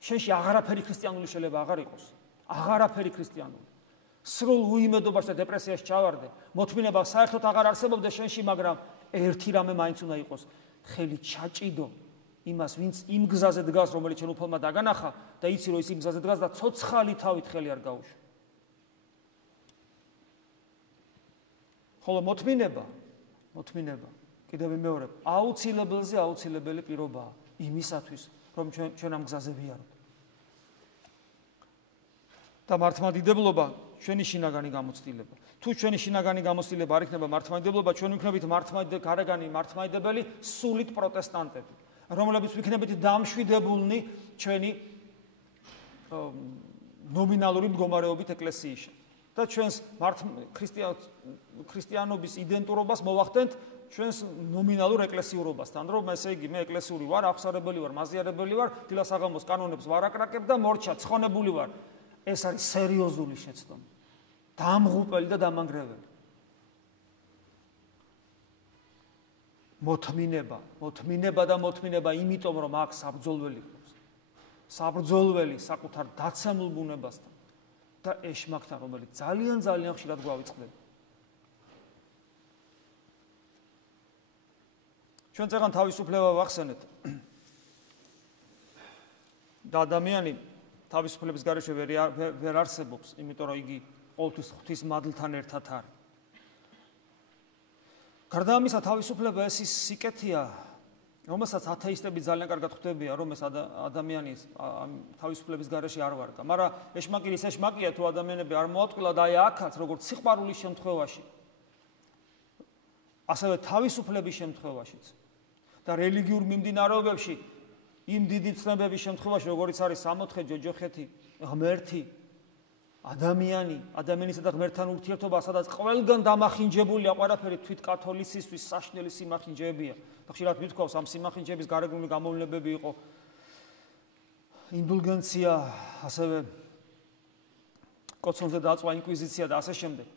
შენში აღარაფერი ქრისტიანული შეიძლება აღარ იყოს. აღარაფერი ქრისტიანული. სრულ უიმედობაში და დეპრესიაში ჩავარდე. მოთმინება საერთოდ აღარ არსებობდა შენში, მაგრამ ერთი რამე მაინც უნდა იყოს. ხელი ჩაჭიდო იმას, ვინც იმ გზაზე დგას, რომელიც შენ უფალმა დაგანახა და იცი რომ ის იმ გზაზე დგას და ცოცხალი თავით ხელი არ გაუშვა. ხოლო მოთმინება კიდევ მეორე აუცილებელი პირობაა იმისათვის, რომ ჩვენ ამ გზაზე ვიაროთ. და მართლმადიდებლობა ჩვენი შინაგანი გამოცდილება. თუ ჩვენი შინაგანი გამოცდილება არ იქნება მართლმადიდებლობა, ჩვენ ვიქნებით გარეგანი მართლმადიდებელი სულით პროტესტანტები, რომლებიც ვიქნებით დამშვიდებულნი ჩვენი ნომინალური მდგომარეობით ეკლესიაში. და ჩვენს ქრისტიანობის იდენტურობას მოვახდენთ ჩვენს ნომინალურ ეკლესიურობასთან, რომ ესე იგი მე ეკლესიური ვარ, აღსარებელი ვარ, მაზიარებელი ვარ, დილას-აღამოს კანონებს ვარ აკრაკებ და მორჩა, ცხონებული ვარ. ეს არის სერიოზული შეცდომა. დამღუპელი და დამანგრეველი. მოთმინება, იმიტომ რომ აქ საბრძოლველი ყავს. საბრძოლველი საკუთარ დაცემულ ბუნებასთან. და ეშმაკთან, რომელიც ძალიან ხშირად გვავიწყდება. ჩვენ წეგან თავისუფლება ვახსენეთ. და ადამიანი თავისუფლების გარეშე ვერ არსებობს, იმიტომ რომ იგი ყოველთვის ღვთის მადლთან ერთად არის. გარდა ამისა, თავისუფლება ეს ის სიკეთეა, რომელსაც ათეისტები ძალიან კარგად ხვდებიან, რომ ეს ადამიანის თავისუფლების გარეშე არ ვარგა. მაგრამ ეშმაკია თუ ადამიანები არ მოატყვილა და აი აქაც როგორც სიყვარულის შემთხვევაში, ასევე თავისუფლების შემთხვევაშიც და რელიგიურ მიმდინარეობებში იმ დიდი ცნებების შემთხვევაში, როგორიც არის სამოთხე, ჯოჯოხეთი, ღმერთი, ადამიანისა და ღმერთთან ურთიერთობა, სადაც ყველგან დამახინჯებულია ყველაფერი თვით კათოლიციზმის საშნელი სიმახინჯეებია. და ხშირად მithქვავს ამ სიმახინჯეების გარეგნული გამოვლენები იყო ინდულგენცია, ასევე კოცონზე დაწვა ინკვიზიცია და ასე შემდეგ.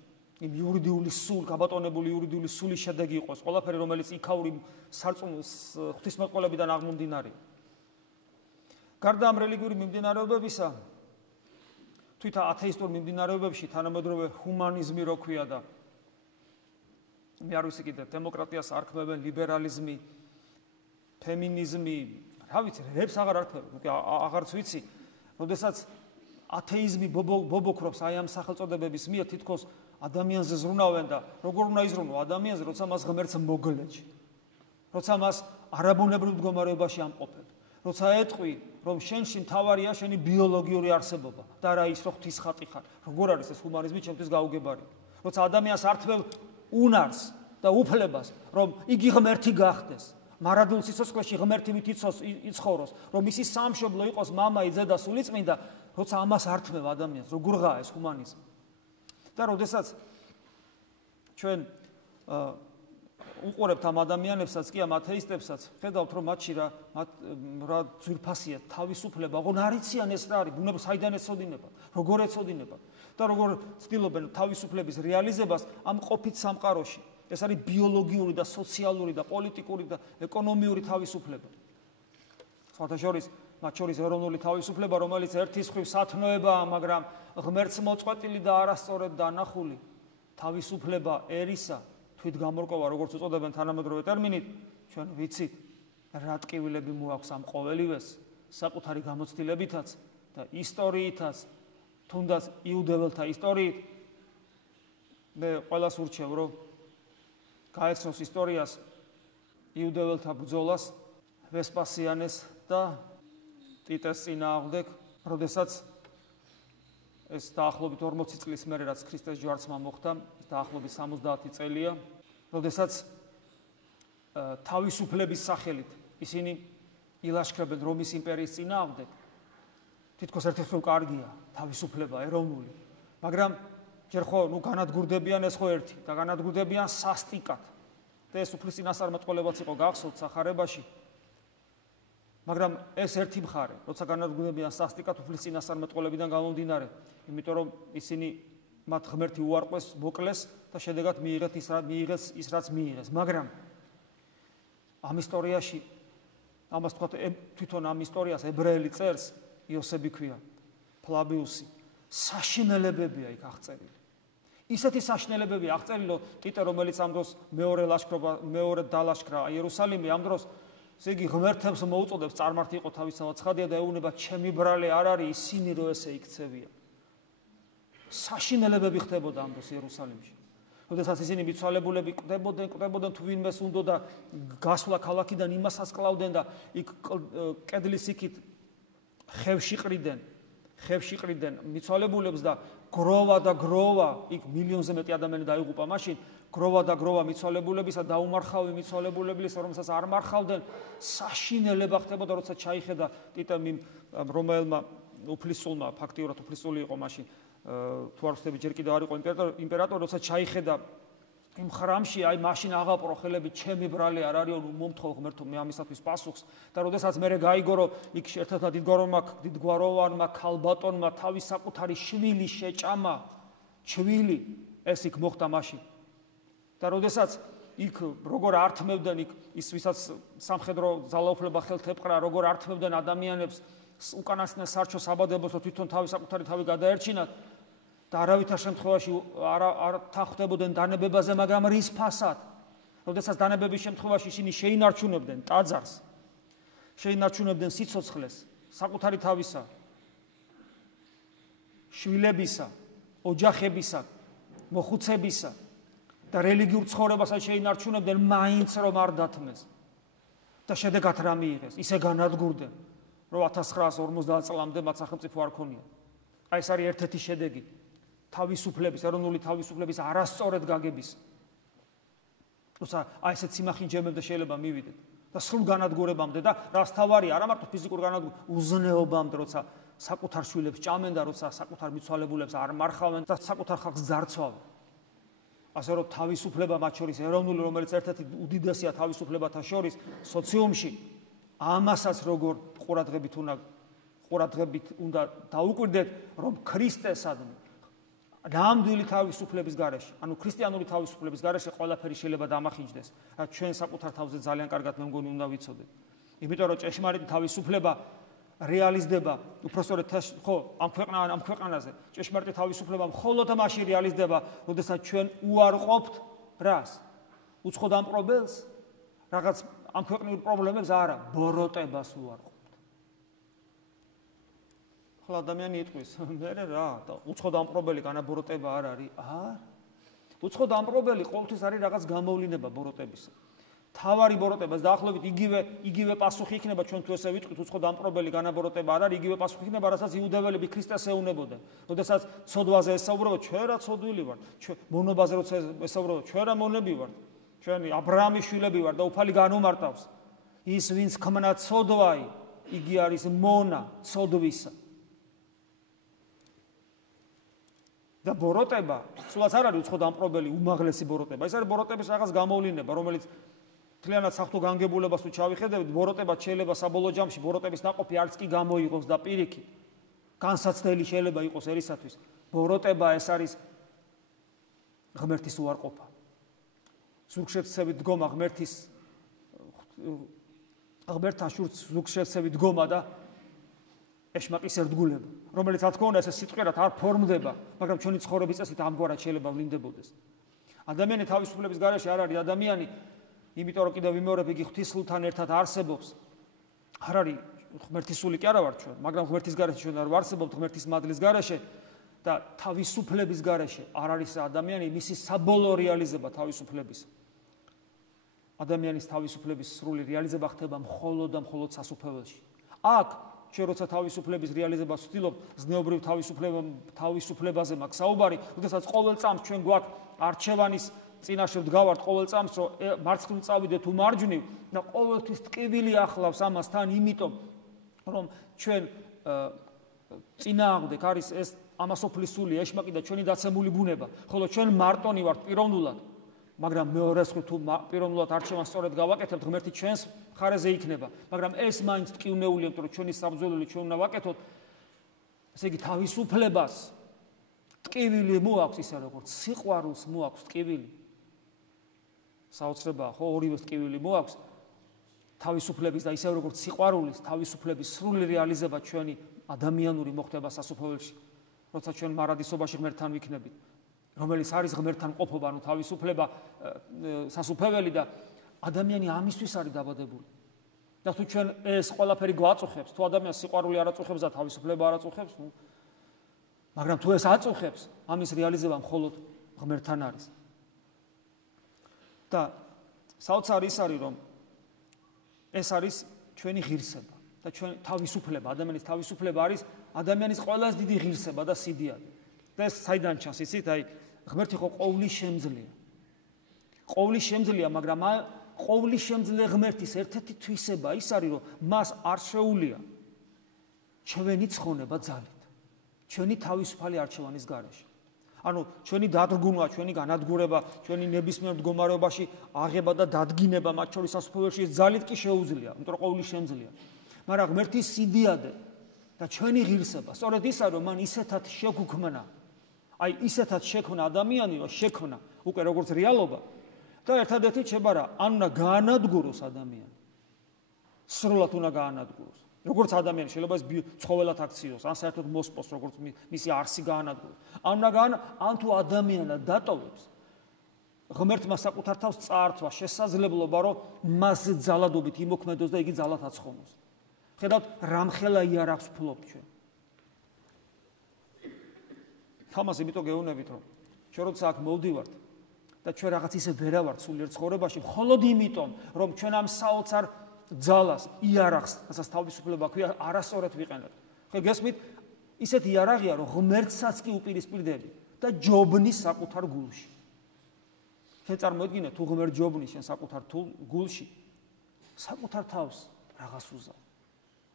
იმ იურიდიული გაბატონებული იურიდიული სულის შედეგი იყო ეს ყველაფერი, რომელიც იქაური ღვთისმეტყველებიდან აღმომდინარე. გარდა ამ რელიგიური მიმდინარეობებისა, თვით ათეისტურ მიმდინარეობებში თანამედროვე ჰუმანიზმი რო ქვია და მე არ ვიცი კიდე დემოკრატიას არქმევენ, ლიბერალიზმი, ფემინიზმი, რა ვიცი, რებს აღარ არქმევენ, უკვე აღარც ვიცი, როდესაც ათეიზმი ბობოქრობს აი ამ სახელწოდებების მიერ თითქოს ადამიანზე ზრუნავენ და როგორ უნდა იზრუნო ადამიანზე, როცა მას ღმერთს მოგლეჯ, როცა მას არაბუნებრივ მდგომარეობაში ამყოფებ, როცა ეტყვი, რომ შენში მთავარია შენი ბიოლოგიური არსებობა და არა ის, რომ ღვთის ხატი ხარ. როგორ არის ეს ჰუმანიზმი ჩემთვის გაუგებარი. როცა ადამიანს ართმევ უნარს და უფლებას, რომ იგი ღმერთი გახდეს, მარადულ სიცოცხლეში ღმერთივით იცხოვროს, რომ ისი სამშობლო იყოს მამაი, ძე და სულიწმინდა, როცა ამას ართმევ ადამიანს, როგორღაა ეს ჰუმანიზმი. და როდესაც ჩვენ უყურებთ ამ ადამიანებსაც, კი ამ ათეისტებსაც, ხედავთ, რომ მათში რა ძვირფასია თავისუფლება, ოღონ არ იციან ეს რა არის, ბუნება საიდან ეცოდინება, როგორ ეცოდინება და როგორ ცდილობენ თავისუფლების რეალიზებას ამ ყოფით სამყაროში. ეს არის ბიოლოგიური და სოციალური და პოლიტიკური და ეკონომიური თავისუფლება. სხვათა შორის, მათ შორის ეროვნული თავისუფლება, რომელიც ერთის მხრივ სათნოებაა, მაგრამ ღმერთს მოწყვეტილი და არასწორად დანახული თავისუფლება ერისა, თვით გამორკვევა, როგორც უწოდებენ თანამედროვე ტერმინით, ჩვენ ვიცით, რა ტკივილები მოაქვს ამ ყოველივეს, საკუთარი გამოცდილებითაც და ისტორიითაც, თუნდაც იუდეველთა ისტორიით. მე ყველას ურჩევ, რომ გაეცნოს ისტორიას, იუდეველთა ბრძოლას, ვესპასიანეს და ტიტეს წინააღმდეგ, როდესაც ეს დაახლოებით 40 წლის მერე, რაც ქრისტეს ჯვარცმა მოხდა, დაახლოებით 70 წელია, როდესაც თავისუფლების სახელით ისინი ილაშქრებენ რომის იმპერიის წინააღმდეგ. თითქოს ერთ-ერთი კარგია თავისუფლება ეროვნული, მაგრამ ჯერ ხო განადგურდებიან ეს ხო ერთი და განადგურდებიან სასტიკად. და ეს უფლის წინასწარმეტყველებაც იყო გახსოვთ სახარებაში. მაგრამ ეს ერთი მხარე, როცა განადგურდებიან სასტიკად უფლის წინასწარმეტყველებიდან გამომდინარე, იმიტომ რომ ისინი მათ ღმერთი უარყვეს, მოკლეს და შედეგად მიიღეს ის რაც მიიღეს. მაგრამ ამ ისტორიაში, ამას თქვა თვითონ ამ ისტორიას ებრაელი წერს, იოსები ქვია, ფლავიუსი, საშინელებებია იქ აღწერილი. ისეთი საშინელებებია აღწერილი, რომ ტიტე, რომელიც ამ დროს მეორე დალაშქრა იერუსალიმი, ამ დროს ესე იგი ღმერთებს მოუწოდებს, წარმართი იყო თავისთავად ცხადია და ეუბნება, ჩემი ბრალე არ არის ისინი, რომ ესე იქცევიან. საშინელებები ხდებოდა ამ დროს იერუსალიმში. როდესაც ისინი მიცვალებულები კვდებოდნენ თუ ვინმეს უნდა და გასვლა ქალაქიდან იმასაც კლავდნენ და იქ კედლის იქით ხევში ყრიდნენ მიცვალებულებს და გროვა და გროვა, იქ მილიონზე მეტი ადამიანი დაიღუპა მაშინ, გროვა და გროვა მიცვალებულებისა და უმარხავი მიცვალებულებლის, რომელსაც არ მარხავდნენ, საშინელება ხდებოდა, როცა ჩაიხედა ტიტემ იმ რომაელმა უფლისწულმა, ფაქტიურად უფლისწული იყო მაშინ, თუ არ ვხდები ჯერ კიდევ არ იყო იმპერატორი, როცა ჩაიხედა იმ ხრამში, აი მაშინ აღაპრო ხელები, ჩემი ბრალი არ არის, მომთხოვ ღმერთო, მე ამისათვის პასუხს და როდესაც მე გაიგო, რომ იქ ერთ-ერთმა დიდგვაროვანმა ქალბატონმა თავის საკუთარი შვილი შეჭამა, ჩვილი, ეს იქ მოხდა მაშინ. და როდესაც იქ როგორ ართმევდნენ იქ ის ვისაც სამხედრო ძალაუფლება ხელთ ეპყრა, როგორ ართმევდნენ ადამიანებს უკანასკნელ სარჩო საბადებას, რომ თვითონ თავის საკუთარი თავი გადაერჩინათ და არავითარ შემთხვევაში არ თანხმდებოდნენ დანებებაზე, მაგრამ რის ფასად? როდესაც დანებების შემთხვევაში ისინი შეინარჩუნებდნენ ტაძარს, შეინარჩუნებდნენ სიცოცხლეს, საკუთარი თავისა, შვილებისა, ოჯახებისა, მოხუცებისა და რელიგიურ ცხოვრებასაც შეინარჩუნებდნენ, მაინც რომ არ დათმეს. და შედეგად რა მიიღეს? ისე განადგურდნენ, რომ 1950 წლამდე მათ სახელმწიფო არ ქონია. აი ეს არის ერთ-ერთი შედეგი თავისუფლების, ეროვნული თავისუფლების არასწორად გაგების. თუმცა აი ესეთ სიმახინჯემემდე შეიძლება მივიდეთ და სრულ განადგურებამდე და რას თავარია, არა მარტო ფიზიკურ განადგურებამდე, უზნეობამდე, როცა საკუთარ შვილებს ჭამენ და როცა საკუთარ მიცვალებულებს არ მარხავენ და საკუთარ ხალხს ძარცვავენ. ასე რომ თავისუფლება მათ შორის ეროვნული, რომელიც ერთ-ერთი უდიდესია თავისუფლებათა შორის სოციუმში, ამასაც როგორ ყურადღებით უნდა დაუკვირდეთ, რომ ქრისტესადმი ნამდვილი თავისუფლების გარეშე, ანუ ქრისტიანული თავისუფლების გარეშე ყველაფერი შეიძლება დამახინჯდეს, რაც ჩვენ საკუთარ თავზე ძალიან კარგად მე მგონი უნდა ვიცოდეთ. იმიტომ რომ ჭეშმარიტი თავისუფლება რეალიზდება, უпростоრეთ ხო, ამ ქვეყანაზე ჭეშმარიტი თავისუფლება მხოლოდ მაშინ რეალიზდება, როდესაც ჩვენ უარყოფთ რას? უცხო დამპყრობელს, რაღაც ამ ქვეყნიურ პრობლემებს არა, ბოროტებას უარყოფთ. ხოლო ადამიანი იტყვის, მე რა, უცხო დამპყრობელი განაბოროტება არ არის? არა. უცხო დამპყრობელი ყოველთვის არის რაღაც გამოვლინება ბოროტებისა. თავარი ბოროტებას დაახლოებით იგივე პასუხი იქნება ჩვენ თუ ესე ვიტყვით უცხო დამპყრობელი განაბოროტება არ არის, იგივე პასუხი იქნება, რასაც იუდეველები ქრისტეს ეუნებოდნენ. როდესაც ცოდვაზე ესაუბრებოდა, ჩვენ რა ცოდვილი ვართ, მონობაზე როცა ესაუბრებოდა, ჩვენ რა მონები ვართ, ჩვენი აბრაამის შვილები ვართ და უფალი განუმარტავს. ის ვინც ქმნა ცოდვაი, იგი არის მონა ცოდვისა. და ბოროტება, სულაც არ არის უცხო დამპყრობელი უმაღლესი ბოროტება. ეს არის ბოროტების რაღაც გამოვლინება, რომელიც მთლიანად საღვთო განგებულებას თუ ჩავიხედებით, ბოროტება შეიძლება საბოლოო ჯამში ბოროტების ნაყოფი არც კი გამოიღოს და პირიქით. განსაცდელი შეიძლება იყოს ერისათვის. ბოროტება ეს არის ღმერთის უარყოფა. ზურგშეცებით დგომა ღმერთთან ზურგშეცებით დგომა და ეშმაკის ერთგულება, რომელიც რა თქმა უნდა ესე სიტყვიერად არ ფორმდება, მაგრამ ჩვენი ცხოვრების წესით ამგვარად შეიძლება ვლინდებოდეს. ადამიანი თავისუფლების გარეშე არ არის ადამიანი, იმიტომ რომ კიდევ ვიმეორებ, იგი ღვთისმსხლთან ერთად არსებობს. არ არის ღმერთისული კი არა ვარ ჩვენ, მაგრამ ღმერთის გარეშე ჩვენ არ ვარსებობთ ღმერთის მადლის გარეშე და თავისუფლების გარეშე არ არის ადამიანი მისი საბოლოო რეალიზება თავისუფლების. ადამიანის თავისუფლების სრული რეალიზება ხდება მხოლოდ და მხოლოდ სასუფეველში. აქ ჩვენ როცა თავისუფლების რეალიზებას ვცდილობთ, ზნეობრივ თავისუფლებაზე მაქვს საუბარი, როდესაც ყოველ წამს ჩვენ გვაქვს არჩევანის წინაშე ვდგავართ ყოველ წამს, რომ მარცხნივ წავიდეთ თუ მარჯვნივ და ყოველთვის ტკივილი ახლავს ამასთან, იმიტომ რომ ჩვენ წინააღმდეგ არის ეს ამასოფლისული ეშმაკი და ჩვენი დაცემული ბუნება, ხოლო ჩვენ მარტონი ვართ პიროვნულად, მაგრამ მეორეს თუ პიროვნულად არჩევანს სწორედ გავაკეთებთ, ღმერთი ჩვენს მხარეზე იქნება, მაგრამ ეს მაინც ტკივნეულია, იმიტომ რომ ჩვენი საბრძოლელი ჩვენ უნდა ვაკეთოთ, ესე იგი თავისუფლებას ტკივილი მოაქვს, ისე როგორც სიყვარულს მოაქვს ტკივილი. საოცრებაა, ხო, ორივეს ტკივილი მოაქვს, თავისუფლების და ისე როგორც სიყვარულის, თავისუფლების სრული რეალიზება ჩვენი ადამიანური მოხდება სასופველში, როცა ჩვენ მარადისობაში ღმერთთან ვიქნებით, რომელიც არის ღმერთთან ყოფობა, ანუ თავისუფლება სასופველი და ადამიანი ამისთვის არის დაბადებული. და თუ ჩვენ ეს ყველაფერი გვაწუხებს, თუ ადამიანს სიყვარული არ აწუხებს და თავისუფლება არ აწუხებს, მაგრამ თუ ეს აწუხებს, ამის რეალიზება მხოლოდ ღმერთთან არის. და საოცარი ის არის, რომ ეს არის ჩვენი ღირსება და ჩვენ თავისუფლება, ადამიანის თავისუფლება არის ადამიანის ყველაზე დიდი ღირსება და სიდიადი. და ეს საიდან ჩანს, იცით, აი ღმერთი ხო ყოვლის შემძლეა. ყოვლის შემძლეა, მაგრამ ყოვლის შემძლე ღმერთის ერთ-ერთი თვისება ის არის, რომ მას არ შეუძლია ჩვენი ცხონება ძალით. ჩვენი თავისუფალი არჩევანის გარეშე. ანუ ჩვენი დადგუნვა, ჩვენი განადგურება, ჩვენი ნებისმიერ მდგომარეობაში აღება და დადგინება მათ შორის სასופველში ძალით კი შეუძლია, იმიტომ რომ ყოვლის შემძლეა. მაგრამ ღმერთის სიდიადე და ჩვენი ღირსება, სწორედ ის არის, რომ მან ისეთად შეგვქმნა. აი ისეთად შექმნა ადამიანი, რომ შექმნა უკვე როგორც რეალობა და ერთადერთი შეება რა, ან უნდა გაანადგუროს ადამიანი. სრულად უნდა გაანადგუროს. როგორც ადამიანი შეიძლება ეს ცხოველად აქციოს, ან საერთოდ მოსპოს, როგორც მისი არსი გაანადგუროს. ან თუ ადამიანად დატოვებს, ღმერთმა საკუთარ თავს წაართვა შესაძლებლობა, რომ მასზე ძალადობით იმოქმედოს და იგი ძალად აცხოვნოს. ხედავთ, რამხელა იარაღს ვფლობთ ჩვენ. თამას იმიტომ გეუბნებით, რომ ჩვენ როცა აქ მოვდივართ და ჩვენ რაღაც ისე ვერავართ სულიერ ცხოვრებაში, მხოლოდ იმიტომ, რომ ჩვენ ამ საოცარ ძალას, იარაღს, რასაც თავისუფლება ქვია, არასწორად ვიყენებთ. ხო გესმით? ისეთ იარაღია, რომ ღმერთსაც კი უპირისპირდები და ჯობნის საკუთარ გულში. შენ წარმოიდგინე, თუ ღმერთ ჯობნის შენ საკუთარ გულში, საკუთარ თავს რაღაც უზავ.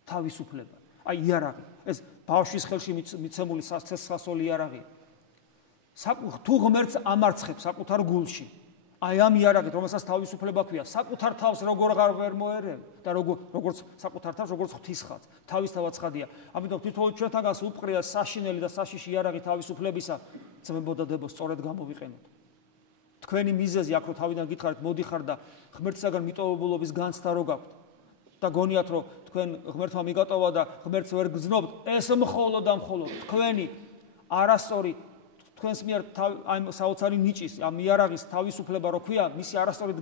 თავისუფლება. აი იარაღი, ეს ბავშვის ხელში მიცემული სასწრაფო იარაღია. თუ ღმერთს ამარცხებს საკუთარ გულში, აი ამ იარაღით, რომელსაც თავისუფლება ქვია, საკუთარ თავს როგორ ვერ მოერევ და როგორც საკუთარ თავს, როგორც ღვთისხატს, თავისთავად ცხადია. ამიტომ თითოეულ ჩვენთაგანს უპყრია საშინელი და საშიში იარაღი თავისუფლებისა, ძმებო და დებო, სწორედ გამოვიყენოთ. თქვენი მიზეზი აქ რო თავიდან გითხარით, მოდიხარ და ღმერთისაგან მიტოვებულობის განცდა რო გაქვთ და გონიათ, რომ თქვენ ღმერთმა მიგატოვა და ღმერთს ვერ გძნობთ, ეს მხოლოდ და მხოლოდ თქვენი არასწორი თქვენს მიერ ამ საოცარი ნიჭის, ამ იარაღის თავისუფლება რო ქვია, მისი არასწორად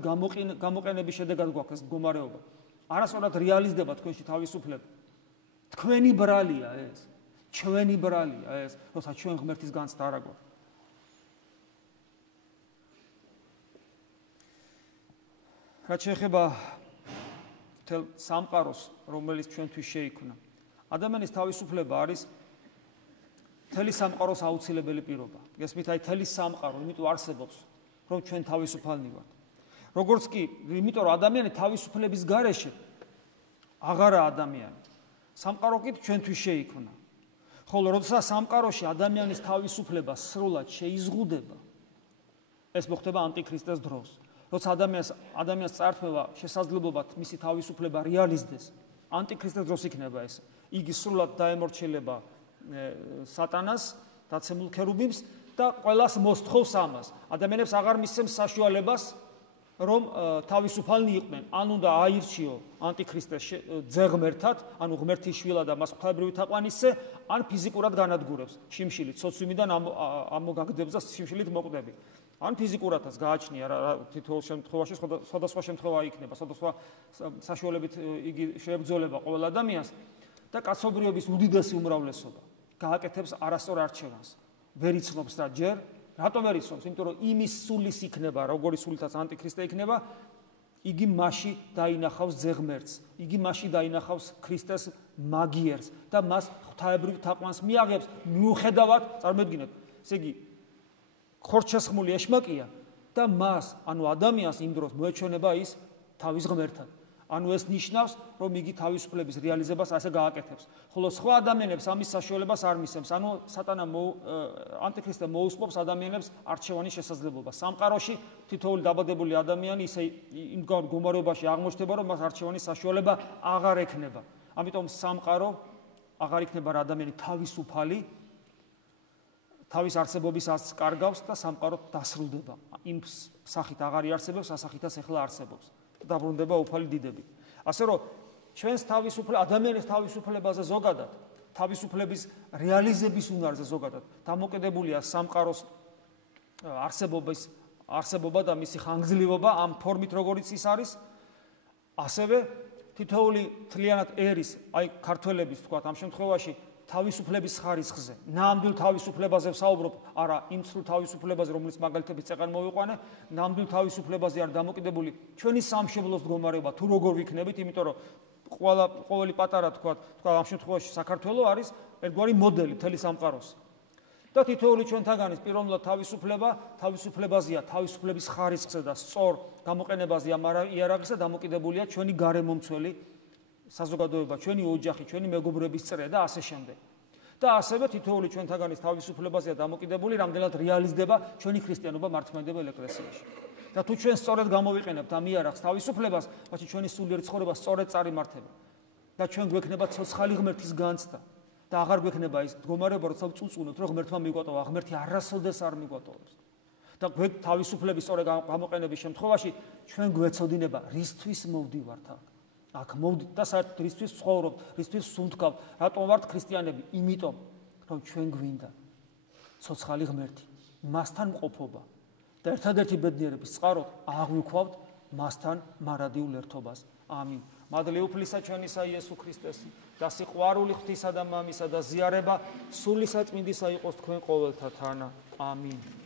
გამოყენების შედეგად გვაქვს ეს მდგომარეობა. არასწორად რეალიზდება თქვენში თავისუფლება. თქვენი ბრალია ეს, ჩვენი ბრალია ეს, როცა ჩვენ ღმერთის განცდა არ აგვაქვს. რაც შეეხება მთელ სამყაროს, რომელიც ჩვენთვის შეიქმნა. ადამიანის თავისუფლება არის მთელი სამყაროს აუცილებელი პირობა. გესმით, აი მთელი სამყარო, იმიტომ არსებობს, რომ ჩვენ თავისუფალნი ვართ. როგორც კი, იმიტომ რომ ადამიანი თავისუფლების გარეშე აღარა ადამიანი. სამყარო კი ჩვენთვის შეიქმნა. ხოლო როდესაც სამყაროში ადამიანის თავისუფლება სრულად შეიზღუდება, ეს მოხდება ანტიქრისტეს დროს. როცა ადამიანს წარქმევა შესაძლებლობა მისი თავისუფლება რეალიზდეს, ანტიქრისტეს დროს იქნება ეს. იგი სრულად დაემორჩილება სატანას, დაცემულ ქერუბიმს და ყველას მოსთხოვს ამას. ადამიანებს აღარ მისცემს საშუალებას, რომ თავისუფალნი იყვნენ. ან უნდა აირჩიო ანტიქრისტეს ძეღმერთად, ანუ ღმერთის შვილად და მას ღვთაებრივი თაყვანისზე, ან ფიზიკურად განადგურებს შიმშილით, სოციუმიდან ამოგაგდებს და შიმშილით მოკვდები. ან ფიზიკურადაც გააჩნია თითოეულ შემთხვევაში სხვადასხვა შემთხვევა იქნება, სხვადასხვა საშუალებით იგი შეებრძოლება ყოველ ადამიანს და კაცობრიობის უდიდესი უმრავლესობა გააკეთებს არასწორ არჩევანს. ვერ იცნობს და ჯერ, რატომ ვერ იცნობს? იმიტომ რომ იმის სულის იქნება, როგორი სულითაც ანტიქრისტე იქნება, იგი მასში დაინახავს ძეღმერთს, იგი მასში დაინახავს ქრისტეს მაგიერს და მას ღვთაებრივ თაყვანს მიაღებს, მიუხედავად, წარმოიდგინეთ, ესე იგი ხორჩესხმული ეშმაკია და მას, ანუ ადამიანს იმ დროს მოეჩვენება ის თავის ღმერთად. ანუ ეს ნიშნავს, რომ იგი თავისუფლების რეალიზებას ასე გააკეთებს. ხოლო სხვა ადამიანებს ამის საშუალებას არ მისცემს. ანუ სატანა ანტიქრისტე მოუსპობს ადამიანებს არჩევანის შესაძლებლობას. სამყაროში თითოეული დაბადებული ადამიანი ისე იმ მდგომარეობაში აღმოჩნდება, რომ მას არჩევანის საშუალება აღარ ექნება. ამიტომ სამყარო აღარ იქნება რა ადამიანი თავისუფალი, თავის არსებობისას კარგავს და სამყარო დასრულდება. იმ სახით აღარ იარსებებს, ასახითაც ახლა არსებობს. დაბრუნდება უფალი დიდები. ასე რომ ჩვენს ადამიანის თავისუფლებაზე ზოგადად, თავისუფლების რეალიზების უნარზე ზოგადად დამოკიდებულია სამყაროს არსებობა და მისი ხანგრძლივობა ამ ფორმით, როგორიც ის არის, ასევე თითოეული მთლიანად ერის, აი ქართველების თქვათ ამ შემთხვევაში თავისუფლების ხარისხზე, ნამდვილ თავისუფლებაზე ვსაუბრობ, არა იმ სრულ თავისუფლებაზე, რომელიც მაგალითების წეყან მოვიყვანე, ნამდვილ თავისუფლებაზე არ დამოკიდებული ჩვენი სამშობლოს მდგომარეობა, თუ როგორ ვიქნებით, იმიტომ რომ ყოველი პატარა თქვა ამ შემთხვევაში საქართველო არის ერთგვარი მოდელი მთელი სამყაროს. და თითოეული ჩვენთაგანის პიროვნულად თავისუფლებაზეა, თავისუფლების ხარისხზე და სწორ გამოყენებაზეა იარაღისა დამოკიდებულია ჩვენი გარემომცველი საზოგადოება, ჩვენი ოჯახი, ჩვენი მეგობრების წრე და ასე შემდეგ. და ასევე თითოეული ჩვენთაგანის თავისუფლებაზეა დამოკიდებული, რამდენად რეალიზდება ჩვენი ქრისტიანობა მართლმადიდებელ ეკლესიაში. და თუ ჩვენ სწორედ გამოვიყენებთ ამ იარაღს თავისუფლებას, მაშინ ჩვენი სულიერი ცხოვრება სწორედ წარიმართება. და ჩვენ გვექნება ცოცხალი ღმერთის განცდა და აღარ გვექნება ის მდგომარეობა, როცა ვწუწუნოთ, რომ ღმერთმა მიგვატოვა, ღმერთი არასოდეს არ მიგვატოვებს. და თავისუფლების სწორედ გამოყენების შემთხვევაში ჩვენ გვეცოდინება, რისთვის მოვდივართ აქ მოვდით და საერთოდ რისთვის ვცხოვრობთ, რისთვის სუნთქავთ, რატომ ვართ ქრისტიანები? იმიტომ, რომ ჩვენ გვინდა ცოცხალი ღმერთი, მასთან მყოფობა და ერთადერთი ბედნიერების წყაროდ აღვიქვავთ მასთან მარადიულ ერთობას. ამინ. მადლი უფლისა ჩვენისა იესო ქრისტეს და სიყვარული ღვთისა და მამისა და ზიარება სული საწმინდისა იყოს თქვენ ყოველთა თანა. ამინ.